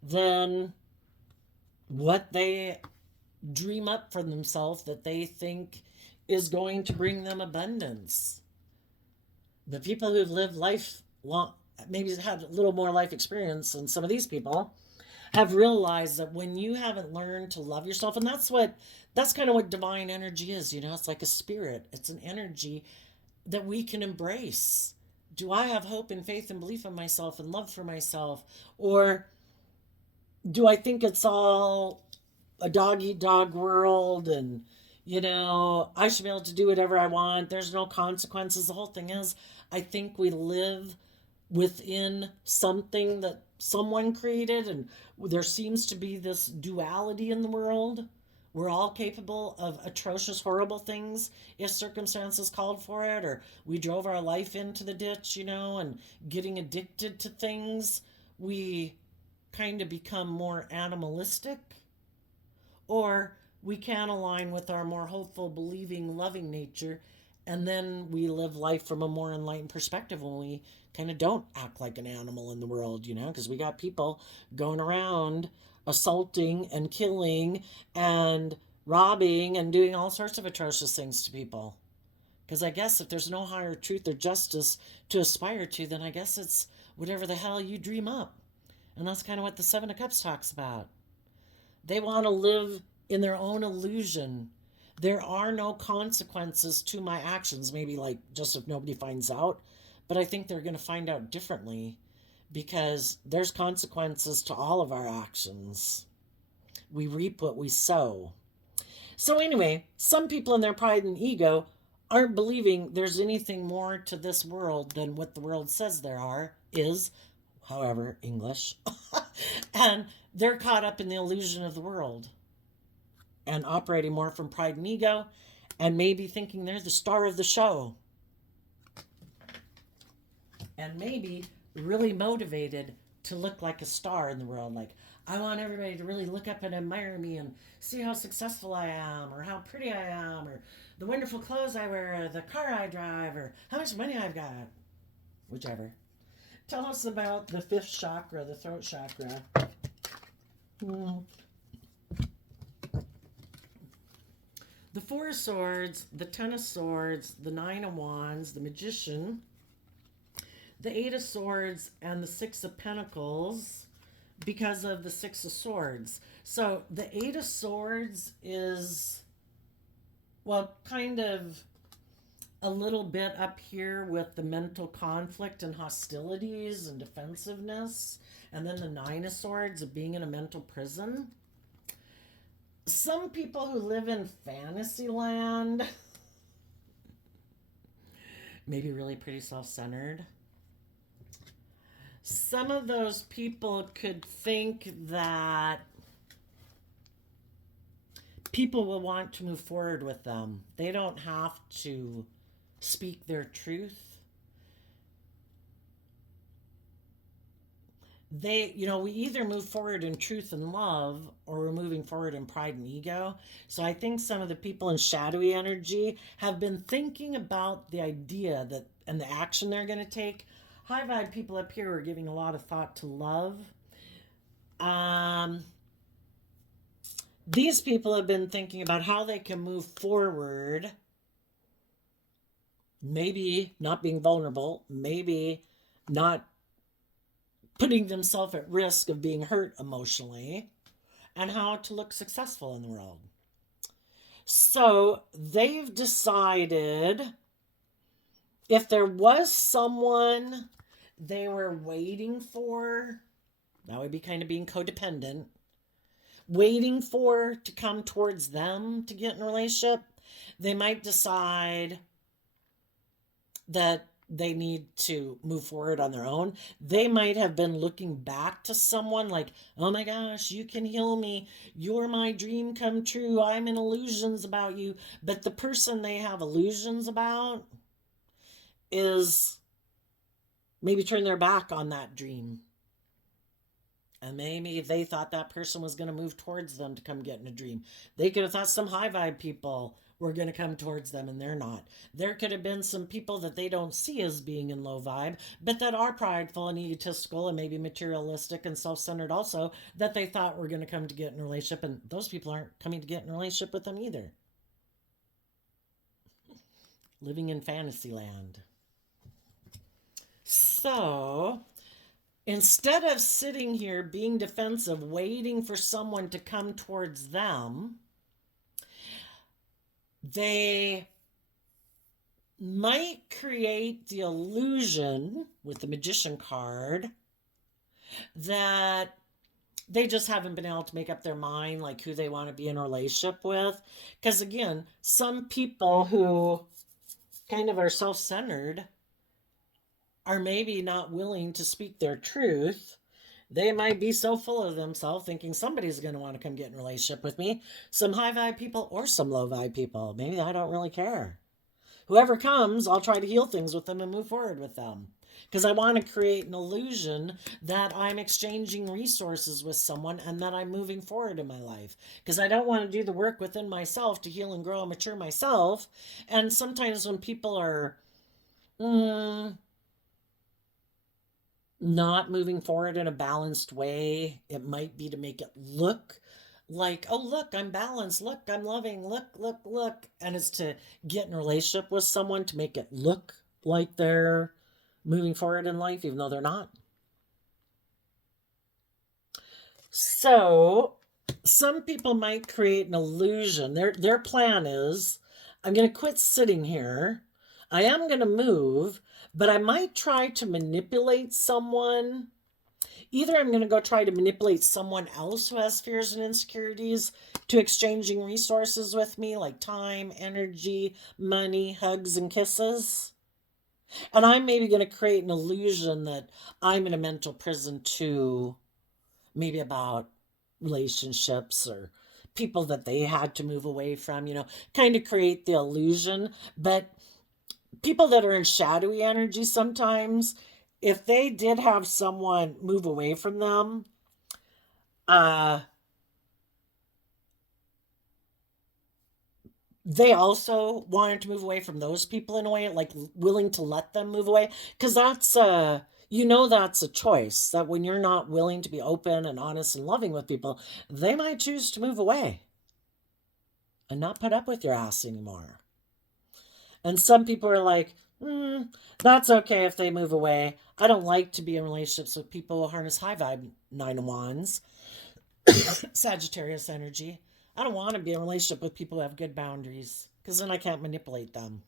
than what they dream up for themselves that they think is going to bring them abundance. The people who've lived life long, maybe had a little more life experience than some of these people, have realized that when you haven't learned to love yourself, and that's kind of what divine energy is, it's like a spirit. It's an energy that we can embrace. Do I have hope and faith and belief in myself and love for myself? Or do I think it's all a dog eat dog world and, I should be able to do whatever I want. There's no consequences. The whole thing is, I think we live within something that someone created, and there seems to be this duality in the world. We're all capable of atrocious, horrible things if circumstances called for it, or we drove our life into the ditch, and getting addicted to things, we kind of become more animalistic. Or we can align with our more hopeful, believing, loving nature, and then we live life from a more enlightened perspective when we kind of don't act like an animal in the world, because we got people going around assaulting and killing and robbing and doing all sorts of atrocious things to people. Because I guess if there's no higher truth or justice to aspire to, then I guess it's whatever the hell you dream up. And that's kind of what the Seven of Cups talks about. They want to live in their own illusion. There are no consequences to my actions, maybe like just if nobody finds out. But I think they're going to find out differently, because there's consequences to all of our actions. We reap what we sow. So anyway, some people in their pride and ego aren't believing there's anything more to this world than what the world says there is, however, English. And they're caught up in the illusion of the world and operating more from pride and ego, and maybe thinking they're the star of the show. And maybe really motivated to look like a star in the world. Like, I want everybody to really look up and admire me and see how successful I am, or how pretty I am, or the wonderful clothes I wear, or the car I drive, or how much money I've got. Whichever. Tell us about the fifth chakra, the throat chakra. the Four of Swords, the Ten of Swords, the Nine of Wands, the Magician, the Eight of Swords, and the Six of Pentacles because of the Six of Swords. So the Eight of Swords is, well, kind of a little bit up here with the mental conflict and hostilities and defensiveness. And then the Nine of Swords of being in a mental prison. Some people who live in fantasy land, maybe really pretty self-centered. Some of those people could think that people will want to move forward with them. They don't have to speak their truth. We either move forward in truth and love, or we're moving forward in pride and ego. So I think some of the people in shadowy energy have been thinking about the idea that and the action they're going to take. High vibe people up here are giving a lot of thought to love. These people have been thinking about how they can move forward. Maybe not being vulnerable, maybe not putting themselves at risk of being hurt emotionally, and how to look successful in the world. So they've decided if there was someone they were waiting for, that would be kind of being codependent, waiting for to come towards them to get in a relationship, they might decide that they need to move forward on their own. They might have been looking back to someone like, oh my gosh, you can heal me. You're my dream come true. I'm in illusions about you. But the person they have illusions about is maybe turn their back on that dream. And maybe they thought that person was going to move towards them to come get in a dream. They could have thought some high vibe people were going to come towards them, and they're not. There could have been some people that they don't see as being in low vibe, but that are prideful and egotistical and maybe materialistic and self-centered also, that they thought were going to come to get in a relationship, and those people aren't coming to get in a relationship with them either. Living in fantasy land. So instead of sitting here being defensive, waiting for someone to come towards them, they might create the illusion with the Magician card that they just haven't been able to make up their mind like who they want to be in a relationship with. Because again, some people who kind of are self-centered are maybe not willing to speak their truth. They might be so full of themselves thinking somebody's going to want to come get in a relationship with me. Some high vibe people or some low vibe people. Maybe I don't really care. Whoever comes, I'll try to heal things with them and move forward with them. Because I want to create an illusion that I'm exchanging resources with someone and that I'm moving forward in my life. Because I don't want to do the work within myself to heal and grow and mature myself. And sometimes when people are not moving forward in a balanced way, it might be to make it look like, oh, look, I'm balanced. Look, I'm loving. Look. And it's to get in a relationship with someone to make it look like they're moving forward in life, even though they're not. So some people might create an illusion. Their plan is, I'm going to quit sitting here. I am going to move, but I might try to manipulate someone. Either I'm going to go try to manipulate someone else who has fears and insecurities to exchanging resources with me, like time, energy, money, hugs, and kisses. And I'm maybe going to create an illusion that I'm in a mental prison too, maybe about relationships or people that they had to move away from, kind of create the illusion. But people that are in shadowy energy sometimes, if they did have someone move away from them, they also wanted to move away from those people in a way, like willing to let them move away. Because that's a choice, that when you're not willing to be open and honest and loving with people, they might choose to move away. and not put up with your ass anymore. And some people are like, that's okay if they move away. I don't like to be in relationships with people who harness high vibe nine of wands, Sagittarius energy. I don't want to be in a relationship with people who have good boundaries because then I can't manipulate them.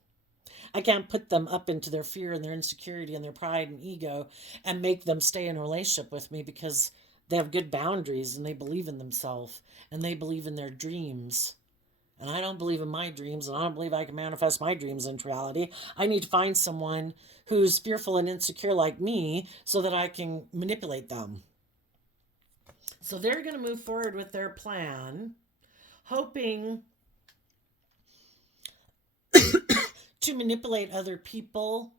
I can't put them up into their fear and their insecurity and their pride and ego and make them stay in a relationship with me because they have good boundaries and they believe in themselves and they believe in their dreams. And I don't believe in my dreams, and I don't believe I can manifest my dreams into reality. I need to find someone who's fearful and insecure like me so that I can manipulate them. So they're going to move forward with their plan, hoping to manipulate other people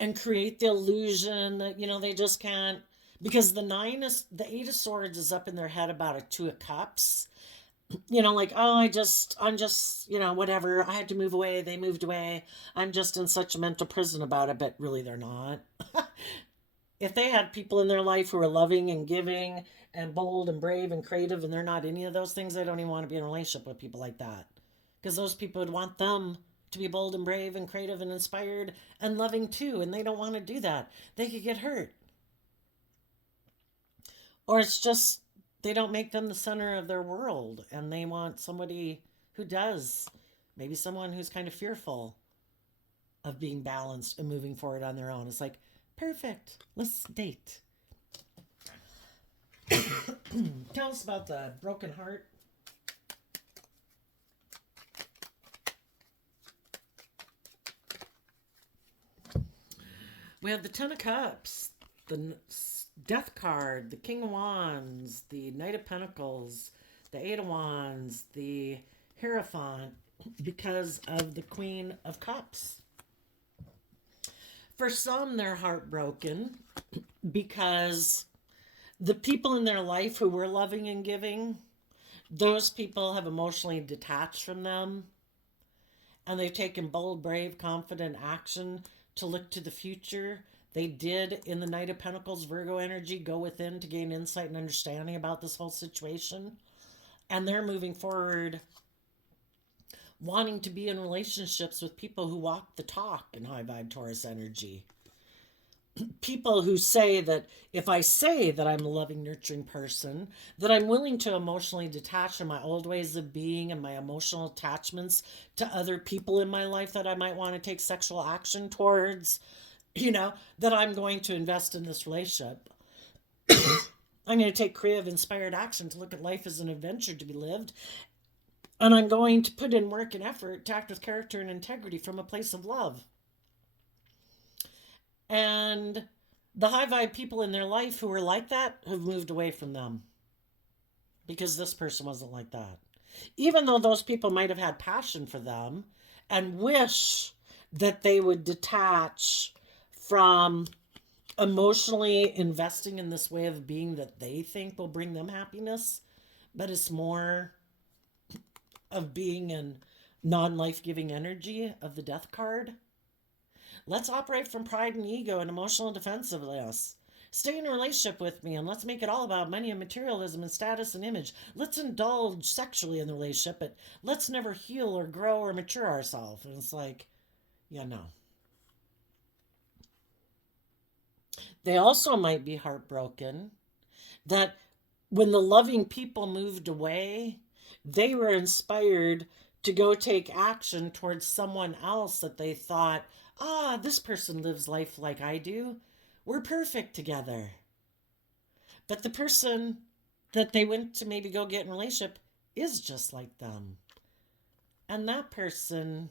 and create the illusion that, they just can't. Because the Eight of Swords is up in their head about a Two of Cups. Like, oh, I'm just, whatever. I had to move away. They moved away. I'm just in such a mental prison about it, but really they're not. If they had people in their life who are loving and giving and bold and brave and creative and they're not any of those things, they don't even want to be in a relationship with people like that. Because those people would want them to be bold and brave and creative and inspired and loving too. And they don't want to do that. They could get hurt. Or it's just they don't make them the center of their world and they want somebody who does. Maybe someone who's kind of fearful of being balanced and moving forward on their own. It's like, perfect, let's date. Tell us about the broken heart. We have the Ten of Cups, the Death card, the King of Wands, the Knight of Pentacles, the Eight of Wands, the Hierophant, because of the Queen of Cups. For some, they're heartbroken because the people in their life who were loving and giving, those people have emotionally detached from them, and they've taken bold, brave, confident action to look to the future. They did, in the Knight of Pentacles, Virgo energy, go within to gain insight and understanding about this whole situation. And they're moving forward, wanting to be in relationships with people who walk the talk in high vibe Taurus energy. People who say that if I say that I'm a loving, nurturing person, that I'm willing to emotionally detach from my old ways of being and my emotional attachments to other people in my life that I might want to take sexual action towards, that I'm going to invest in this relationship. I'm going to take creative, inspired action to look at life as an adventure to be lived. And I'm going to put in work and effort to act with character and integrity from a place of love. And the high vibe people in their life who were like that have moved away from them because this person wasn't like that. Even though those people might have had passion for them and wish that they would detach from emotionally investing in this way of being that they think will bring them happiness, but it's more of being in non-life-giving energy of the Death card. Let's operate from pride and ego and emotional defensiveness. Stay in a relationship with me and let's make it all about money and materialism and status and image. Let's indulge sexually in the relationship, but let's never heal or grow or mature ourselves. And it's like, no. They also might be heartbroken that when the loving people moved away, they were inspired to go take action towards someone else that they thought, this person lives life like I do. We're perfect together. But the person that they went to maybe go get in a relationship is just like them. And that person,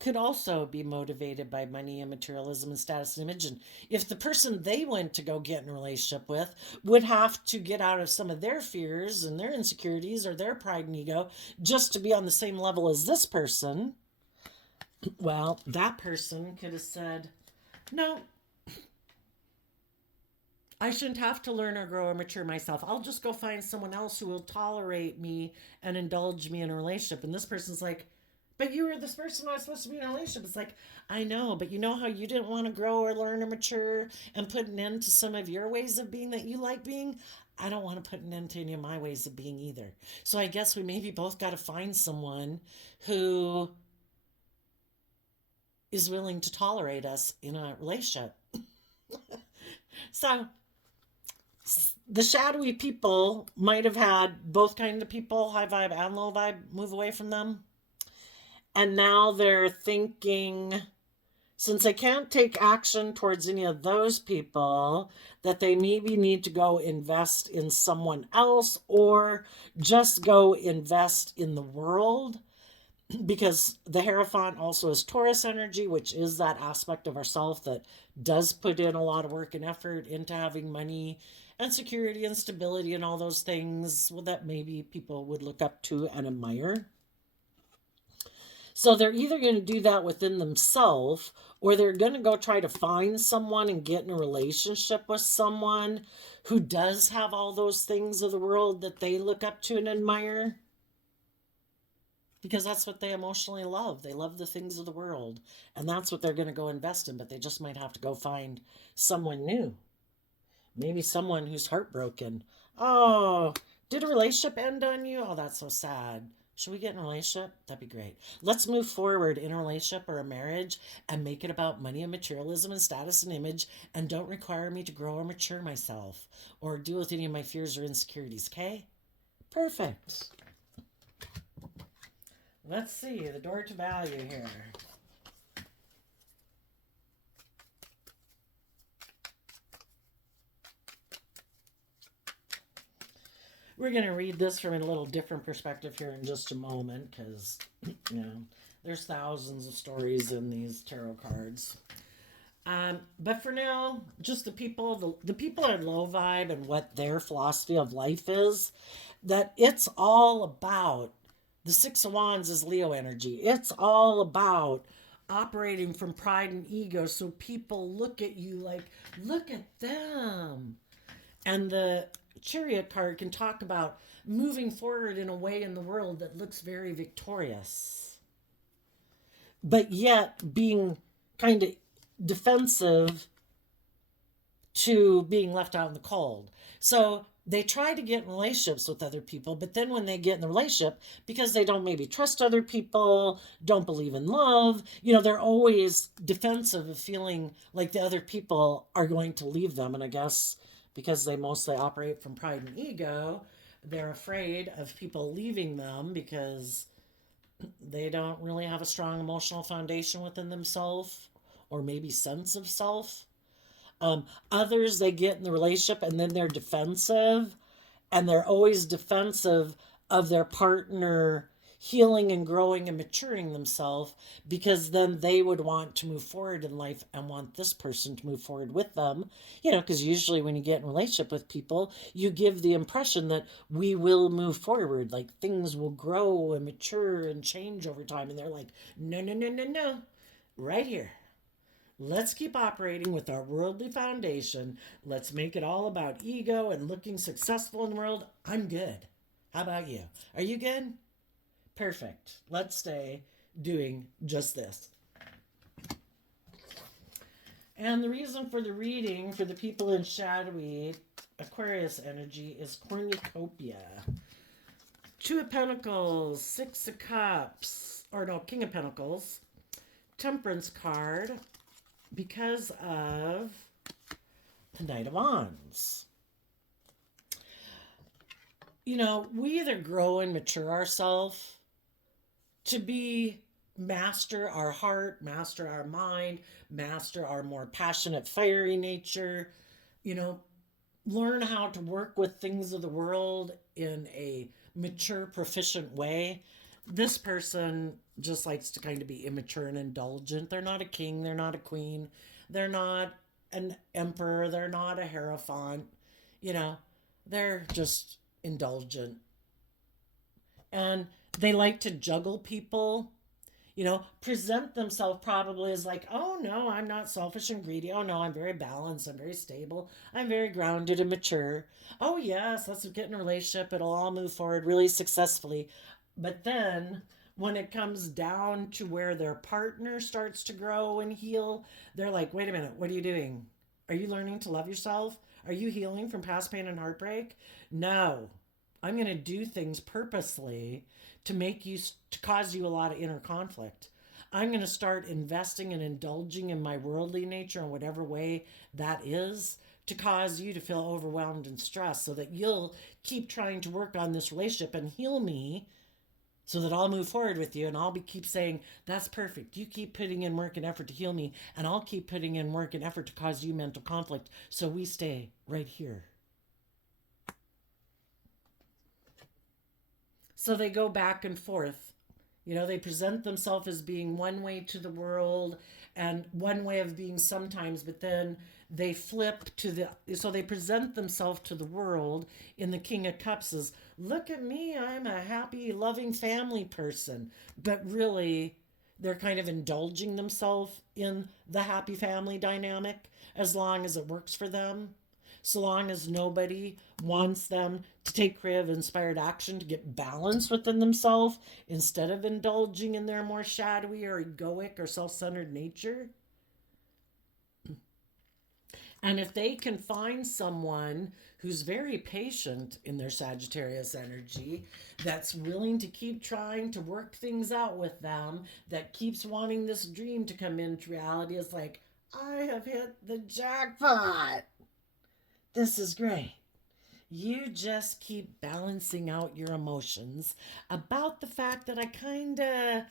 could also be motivated by money and materialism and status and image. And if the person they went to go get in a relationship with would have to get out of some of their fears and their insecurities or their pride and ego just to be on the same level as this person, well, that person could have said, no, I shouldn't have to learn or grow or mature myself. I'll just go find someone else who will tolerate me and indulge me in a relationship. And this person's like, but you were this person I was supposed to be in a relationship. It's like, I know, but you know how you didn't want to grow or learn or mature and put an end to some of your ways of being that you like being? I don't want to put an end to any of my ways of being either. So I guess we maybe both got to find someone who is willing to tolerate us in a relationship. So the shadowy people might have had both kinds of people, high vibe and low vibe, move away from them. And now they're thinking, since they can't take action towards any of those people, that they maybe need to go invest in someone else or just go invest in the world, because the Hierophant also is Taurus energy, which is that aspect of ourself that does put in a lot of work and effort into having money and security and stability and all those things, well, that maybe people would look up to and admire. So they're either going to do that within themselves, or they're going to go try to find someone and get in a relationship with someone who does have all those things of the world that they look up to and admire, because that's what they emotionally love. They love the things of the world, and that's what they're going to go invest in, but they just might have to go find someone new. Maybe someone who's heartbroken. Oh, did a relationship end on you? Oh, that's so sad. Should we get in a relationship? That'd be great. Let's move forward in a relationship or a marriage and make it about money and materialism and status and image, and don't require me to grow or mature myself or deal with any of my fears or insecurities, okay? Perfect. Let's see, the door to value here. We're going to read this from a little different perspective here in just a moment, because, you know, there's thousands of stories in these tarot cards. But for now, just the people are low vibe, and what their philosophy of life is, that it's all about, the Six of Wands is Leo energy. It's all about operating from pride and ego, so people look at you like, look at them. And the Chariot card can talk about moving forward in a way in the world that looks very victorious, but yet being kind of defensive to being left out in the cold. So they try to get in relationships with other people, but then when they get in the relationship, because they don't maybe trust other people, don't believe in love, they're always defensive of feeling like the other people are going to leave them. And I guess because they mostly operate from pride and ego, they're afraid of people leaving them because they don't really have a strong emotional foundation within themselves, or maybe sense of self. Others, they get in the relationship and then they're defensive, and they're always defensive of their partner healing and growing and maturing themselves, because then they would want to move forward in life and want this person to move forward with them. Because usually when you get in a relationship with people, you give the impression that we will move forward, like things will grow and mature and change over time. And they're like, no, no, no, no, no, right here. Let's keep operating with our worldly foundation. Let's make it all about ego and looking successful in the world. I'm good. How about you? Are you good? Perfect. Let's stay doing just this. And the reason for the reading for the people in shadowy Aquarius energy is cornucopia. Two of Pentacles, Six of Cups, or no, King of Pentacles, Temperance card, because of the Knight of Wands. We either grow and mature ourselves to be master our heart, master our mind, master our more passionate, fiery nature, learn how to work with things of the world in a mature, proficient way. This person just likes to kind of be immature and indulgent. They're not a king, they're not a queen, they're not an emperor, they're not a hierophant. They're just indulgent. And they like to juggle people, present themselves probably as like, oh no, I'm not selfish and greedy. Oh no, I'm very balanced. I'm very stable. I'm very grounded and mature. Oh yes, let's get in a relationship. It'll all move forward really successfully. But then when it comes down to where their partner starts to grow and heal, they're like, wait a minute, what are you doing? Are you learning to love yourself? Are you healing from past pain and heartbreak? No. I'm going to do things purposely to make you, to cause you a lot of inner conflict. I'm going to start investing and indulging in my worldly nature in whatever way that is to cause you to feel overwhelmed and stressed so that you'll keep trying to work on this relationship and heal me so that I'll move forward with you and I'll keep saying, that's perfect. You keep putting in work and effort to heal me, and I'll keep putting in work and effort to cause you mental conflict so we stay right here. So they go back and forth. You know, they present themselves as being one way to the world and one way of being sometimes, but then they flip to so they present themselves to the world in the King of Cups as, look at me, I'm a happy, loving family person. But really, they're kind of indulging themselves in the happy family dynamic as long as it works for them. So long as nobody wants them to take creative, inspired action to get balance within themselves instead of indulging in their more shadowy or egoic or self-centered nature. And if they can find someone who's very patient in their Sagittarius energy, that's willing to keep trying to work things out with them, that keeps wanting this dream to come into reality, is like, I have hit the jackpot. This is great. You just keep balancing out your emotions about the fact that I kind of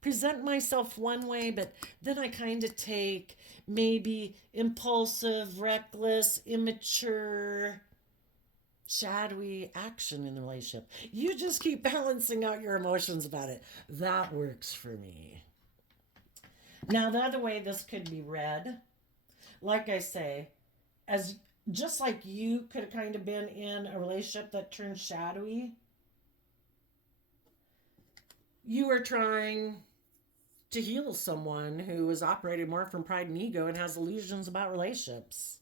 present myself one way, but then I kind of take maybe impulsive, reckless, immature, shadowy action in the relationship. You just keep balancing out your emotions about it. That works for me. Now, the other way this could be read, like I say, as just like you could have kind of been in a relationship that turned shadowy, you were trying to heal someone who is operating more from pride and ego and has illusions about relationships.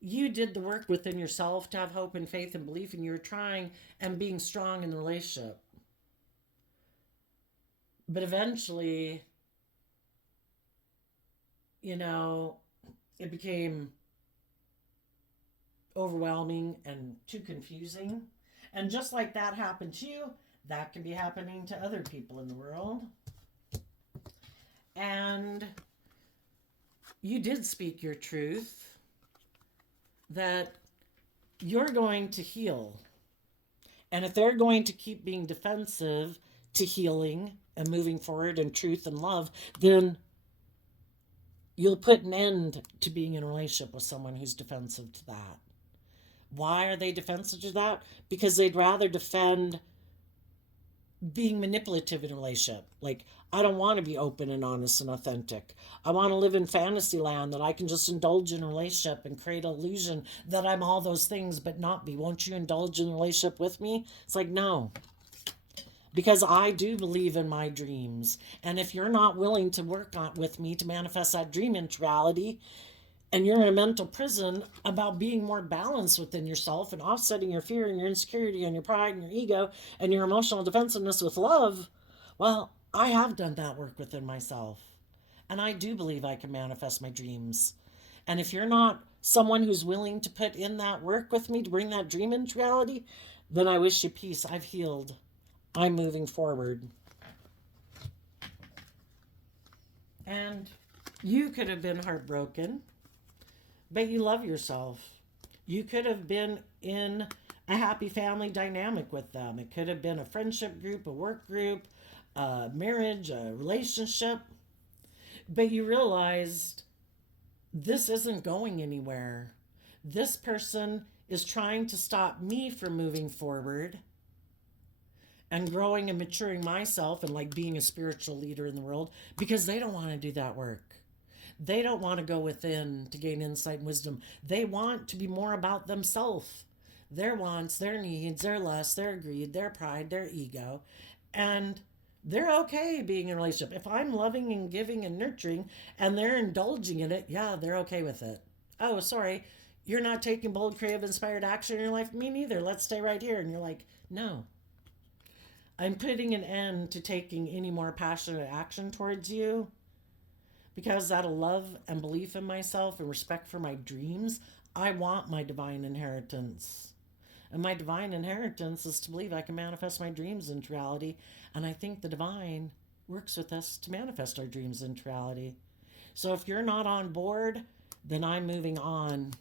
You did the work within yourself to have hope and faith and belief, and you were trying and being strong in the relationship. But eventually, you know, it became overwhelming and too confusing. And just like that happened to you, that can be happening to other people in the world. And you did speak your truth that you're going to heal. And if they're going to keep being defensive to healing and moving forward in truth and love, then you'll put an end to being in a relationship with someone who's defensive to that. Why are they defensive to that? Because they'd rather defend being manipulative in a relationship. Like, I don't want to be open and honest and authentic. I want to live in fantasy land that I can just indulge in a relationship and create an illusion that I'm all those things but not be. Won't you indulge in a relationship with me? It's like, no. Because I do believe in my dreams. And if you're not willing to work on with me to manifest that dream into reality, and you're in a mental prison about being more balanced within yourself and offsetting your fear and your insecurity and your pride and your ego and your emotional defensiveness with love, well, I have done that work within myself. And I do believe I can manifest my dreams. And if you're not someone who's willing to put in that work with me to bring that dream into reality, then I wish you peace. I've healed. I'm moving forward. And you could have been heartbroken, but you love yourself. You could have been in a happy family dynamic with them. It could have been a friendship group, a work group, a marriage, a relationship. But you realized this isn't going anywhere. This person is trying to stop me from moving forward and growing and maturing myself and like being a spiritual leader in the world because they don't want to do that work. They don't want to go within to gain insight and wisdom. They want to be more about themselves, their wants, their needs, their lusts, their greed, their pride, their ego. And they're okay being in a relationship. If I'm loving and giving and nurturing and they're indulging in it, yeah, they're okay with it. Oh, sorry, you're not taking bold, creative, inspired action in your life? Me neither. Let's stay right here. And you're like, no. I'm putting an end to taking any more passionate action towards you Because out of love and belief in myself and respect for my dreams, I want my divine inheritance. And my divine inheritance is to believe I can manifest my dreams into reality. And I think the divine works with us to manifest our dreams into reality. So if you're not on board, then I'm moving on.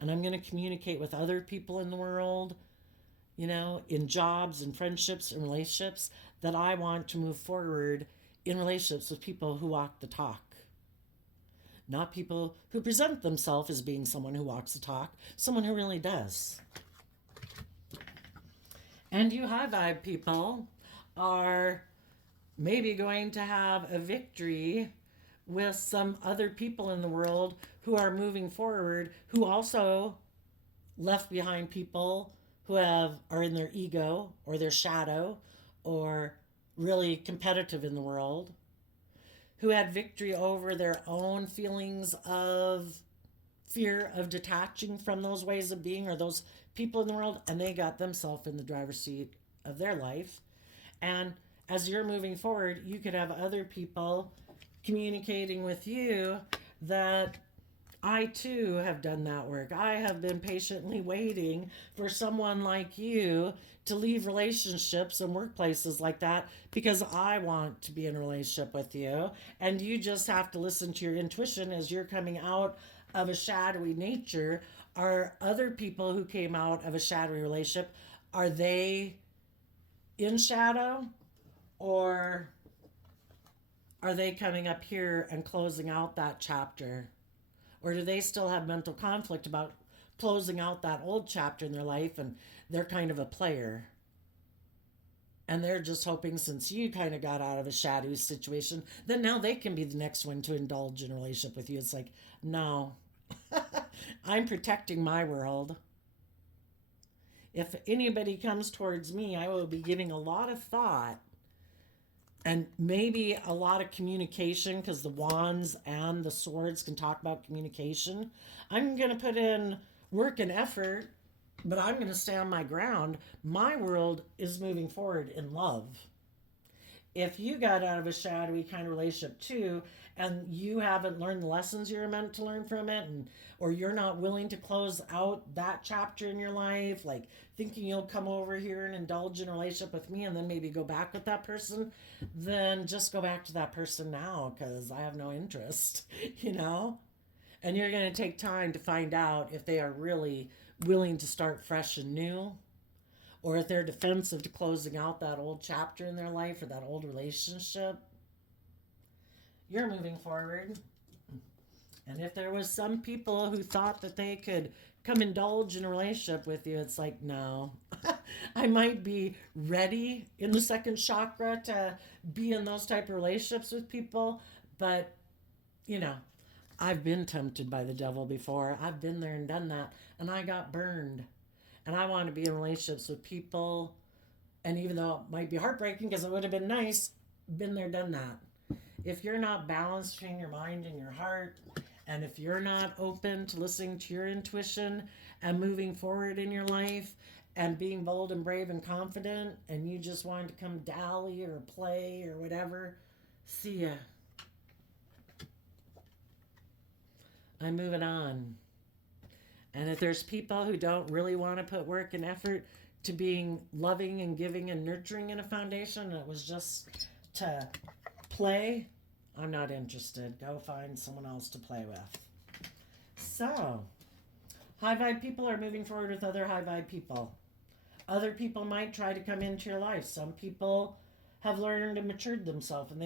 And I'm going to communicate with other people in the world, in jobs and friendships and relationships, that I want to move forward in relationships with people who walk the talk. Not people who present themselves as being someone who walks the talk, someone who really does. And you high vibe people are maybe going to have a victory with some other people in the world who are moving forward, who also left behind people who are in their ego or their shadow or really competitive in the world, who had victory over their own feelings of fear of detaching from those ways of being or those people in the world, and they got themselves in the driver's seat of their life. And as you're moving forward, you could have other people communicating with you that I too have done that work. I have been patiently waiting for someone like you to leave relationships and workplaces like that because I want to be in a relationship with you. And you just have to listen to your intuition as you're coming out of a shadowy nature. Are other people who came out of a shadowy relationship, are they in shadow, or are they coming up here and closing out that chapter? Or do they still have mental conflict about closing out that old chapter in their life, and they're kind of a player? And they're just hoping, since you kind of got out of a shadowy situation, that now they can be the next one to indulge in a relationship with you. It's like, no, I'm protecting my world. If anybody comes towards me, I will be giving a lot of thought and maybe a lot of communication, because the wands and the swords can talk about communication. I'm going to put in work and effort, but I'm going to stand my ground. My world is moving forward in love. If you got out of a shadowy kind of relationship too, and you haven't learned the lessons you're meant to learn from it, or you're not willing to close out that chapter in your life, like thinking you'll come over here and indulge in a relationship with me and then maybe go back with that person, then just go back to that person now, because I have no interest, And you're going to take time to find out if they are really willing to start fresh and new, or if they're defensive to closing out that old chapter in their life or that old relationship. You're moving forward. And if there was some people who thought that they could come indulge in a relationship with you, it's like, no. I might be ready in the second chakra to be in those type of relationships with people, but I've been tempted by the devil before. I've been there and done that, and I got burned. And I want to be in relationships with people, and even though it might be heartbreaking because it would have been nice, been there, done that. If you're not balanced between your mind and your heart, and if you're not open to listening to your intuition and moving forward in your life and being bold and brave and confident, and you just want to come dally or play or whatever, see ya. I'm moving on. And if there's people who don't really want to put work and effort to being loving and giving and nurturing in a foundation, and it was just to play, I'm not interested. Go find someone else to play with. So, high vibe people are moving forward with other high vibe people. Other people might try to come into your life. Some people have learned and matured themselves, and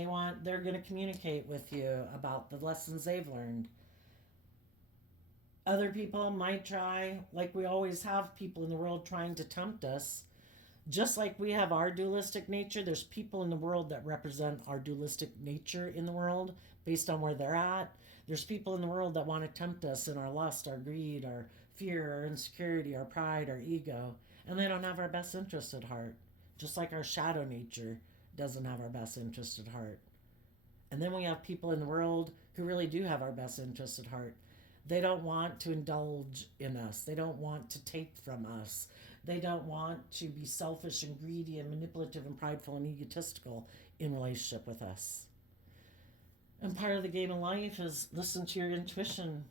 they're going to communicate with you about the lessons they've learned. Other people might try, like we always have people in the world trying to tempt us. Just like we have our dualistic nature, there's people in the world that represent our dualistic nature in the world based on where they're at. There's people in the world that want to tempt us in our lust, our greed, our fear, our insecurity, our pride, our ego. And they don't have our best interest at heart. Just like our shadow nature doesn't have our best interest at heart. And then we have people in the world who really do have our best interest at heart. They don't want to indulge in us. They don't want to take from us. They don't want to be selfish and greedy and manipulative and prideful and egotistical in relationship with us. And part of the game of life is listen to your intuition.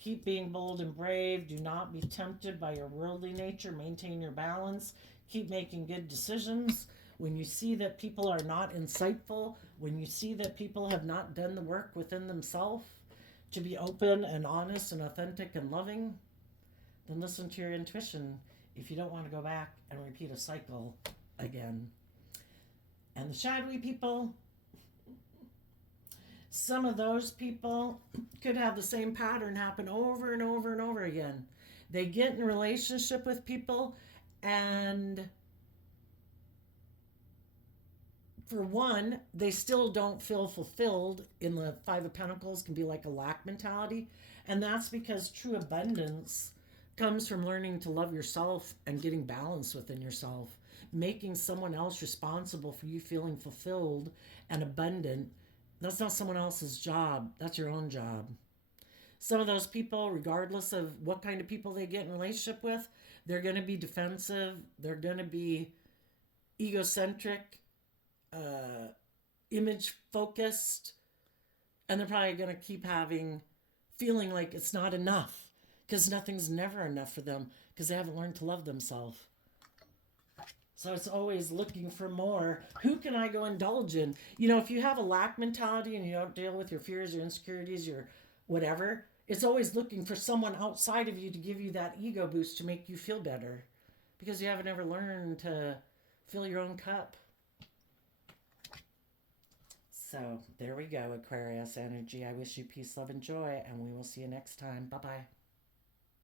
Keep being bold and brave. Do not be tempted by your worldly nature. Maintain your balance. Keep making good decisions. When you see that people are not insightful, when you see that people have not done the work within themselves to be open and honest and authentic and loving, then listen to your intuition if you don't want to go back and repeat a cycle again. And the shadowy people, some of those people could have the same pattern happen over and over and over again. They get in a relationship with people, and for one, they still don't feel fulfilled. In the Five of Pentacles can be like a lack mentality. And that's because true abundance comes from learning to love yourself and getting balance within yourself. Making someone else responsible for you feeling fulfilled and abundant, that's not someone else's job. That's your own job. Some of those people, regardless of what kind of people they get in a relationship with, they're going to be defensive. They're going to be egocentric, image focused, and they're probably going to keep feeling like it's not enough, because nothing's never enough for them because they haven't learned to love themselves. So it's always looking for more. Who can I go indulge in? If you have a lack mentality and you don't deal with your fears, your insecurities, your whatever, it's always looking for someone outside of you to give you that ego boost to make you feel better, because you haven't ever learned to fill your own cup. So there we go, Aquarius energy. I wish you peace, love, and joy, and we will see you next time. Bye-bye.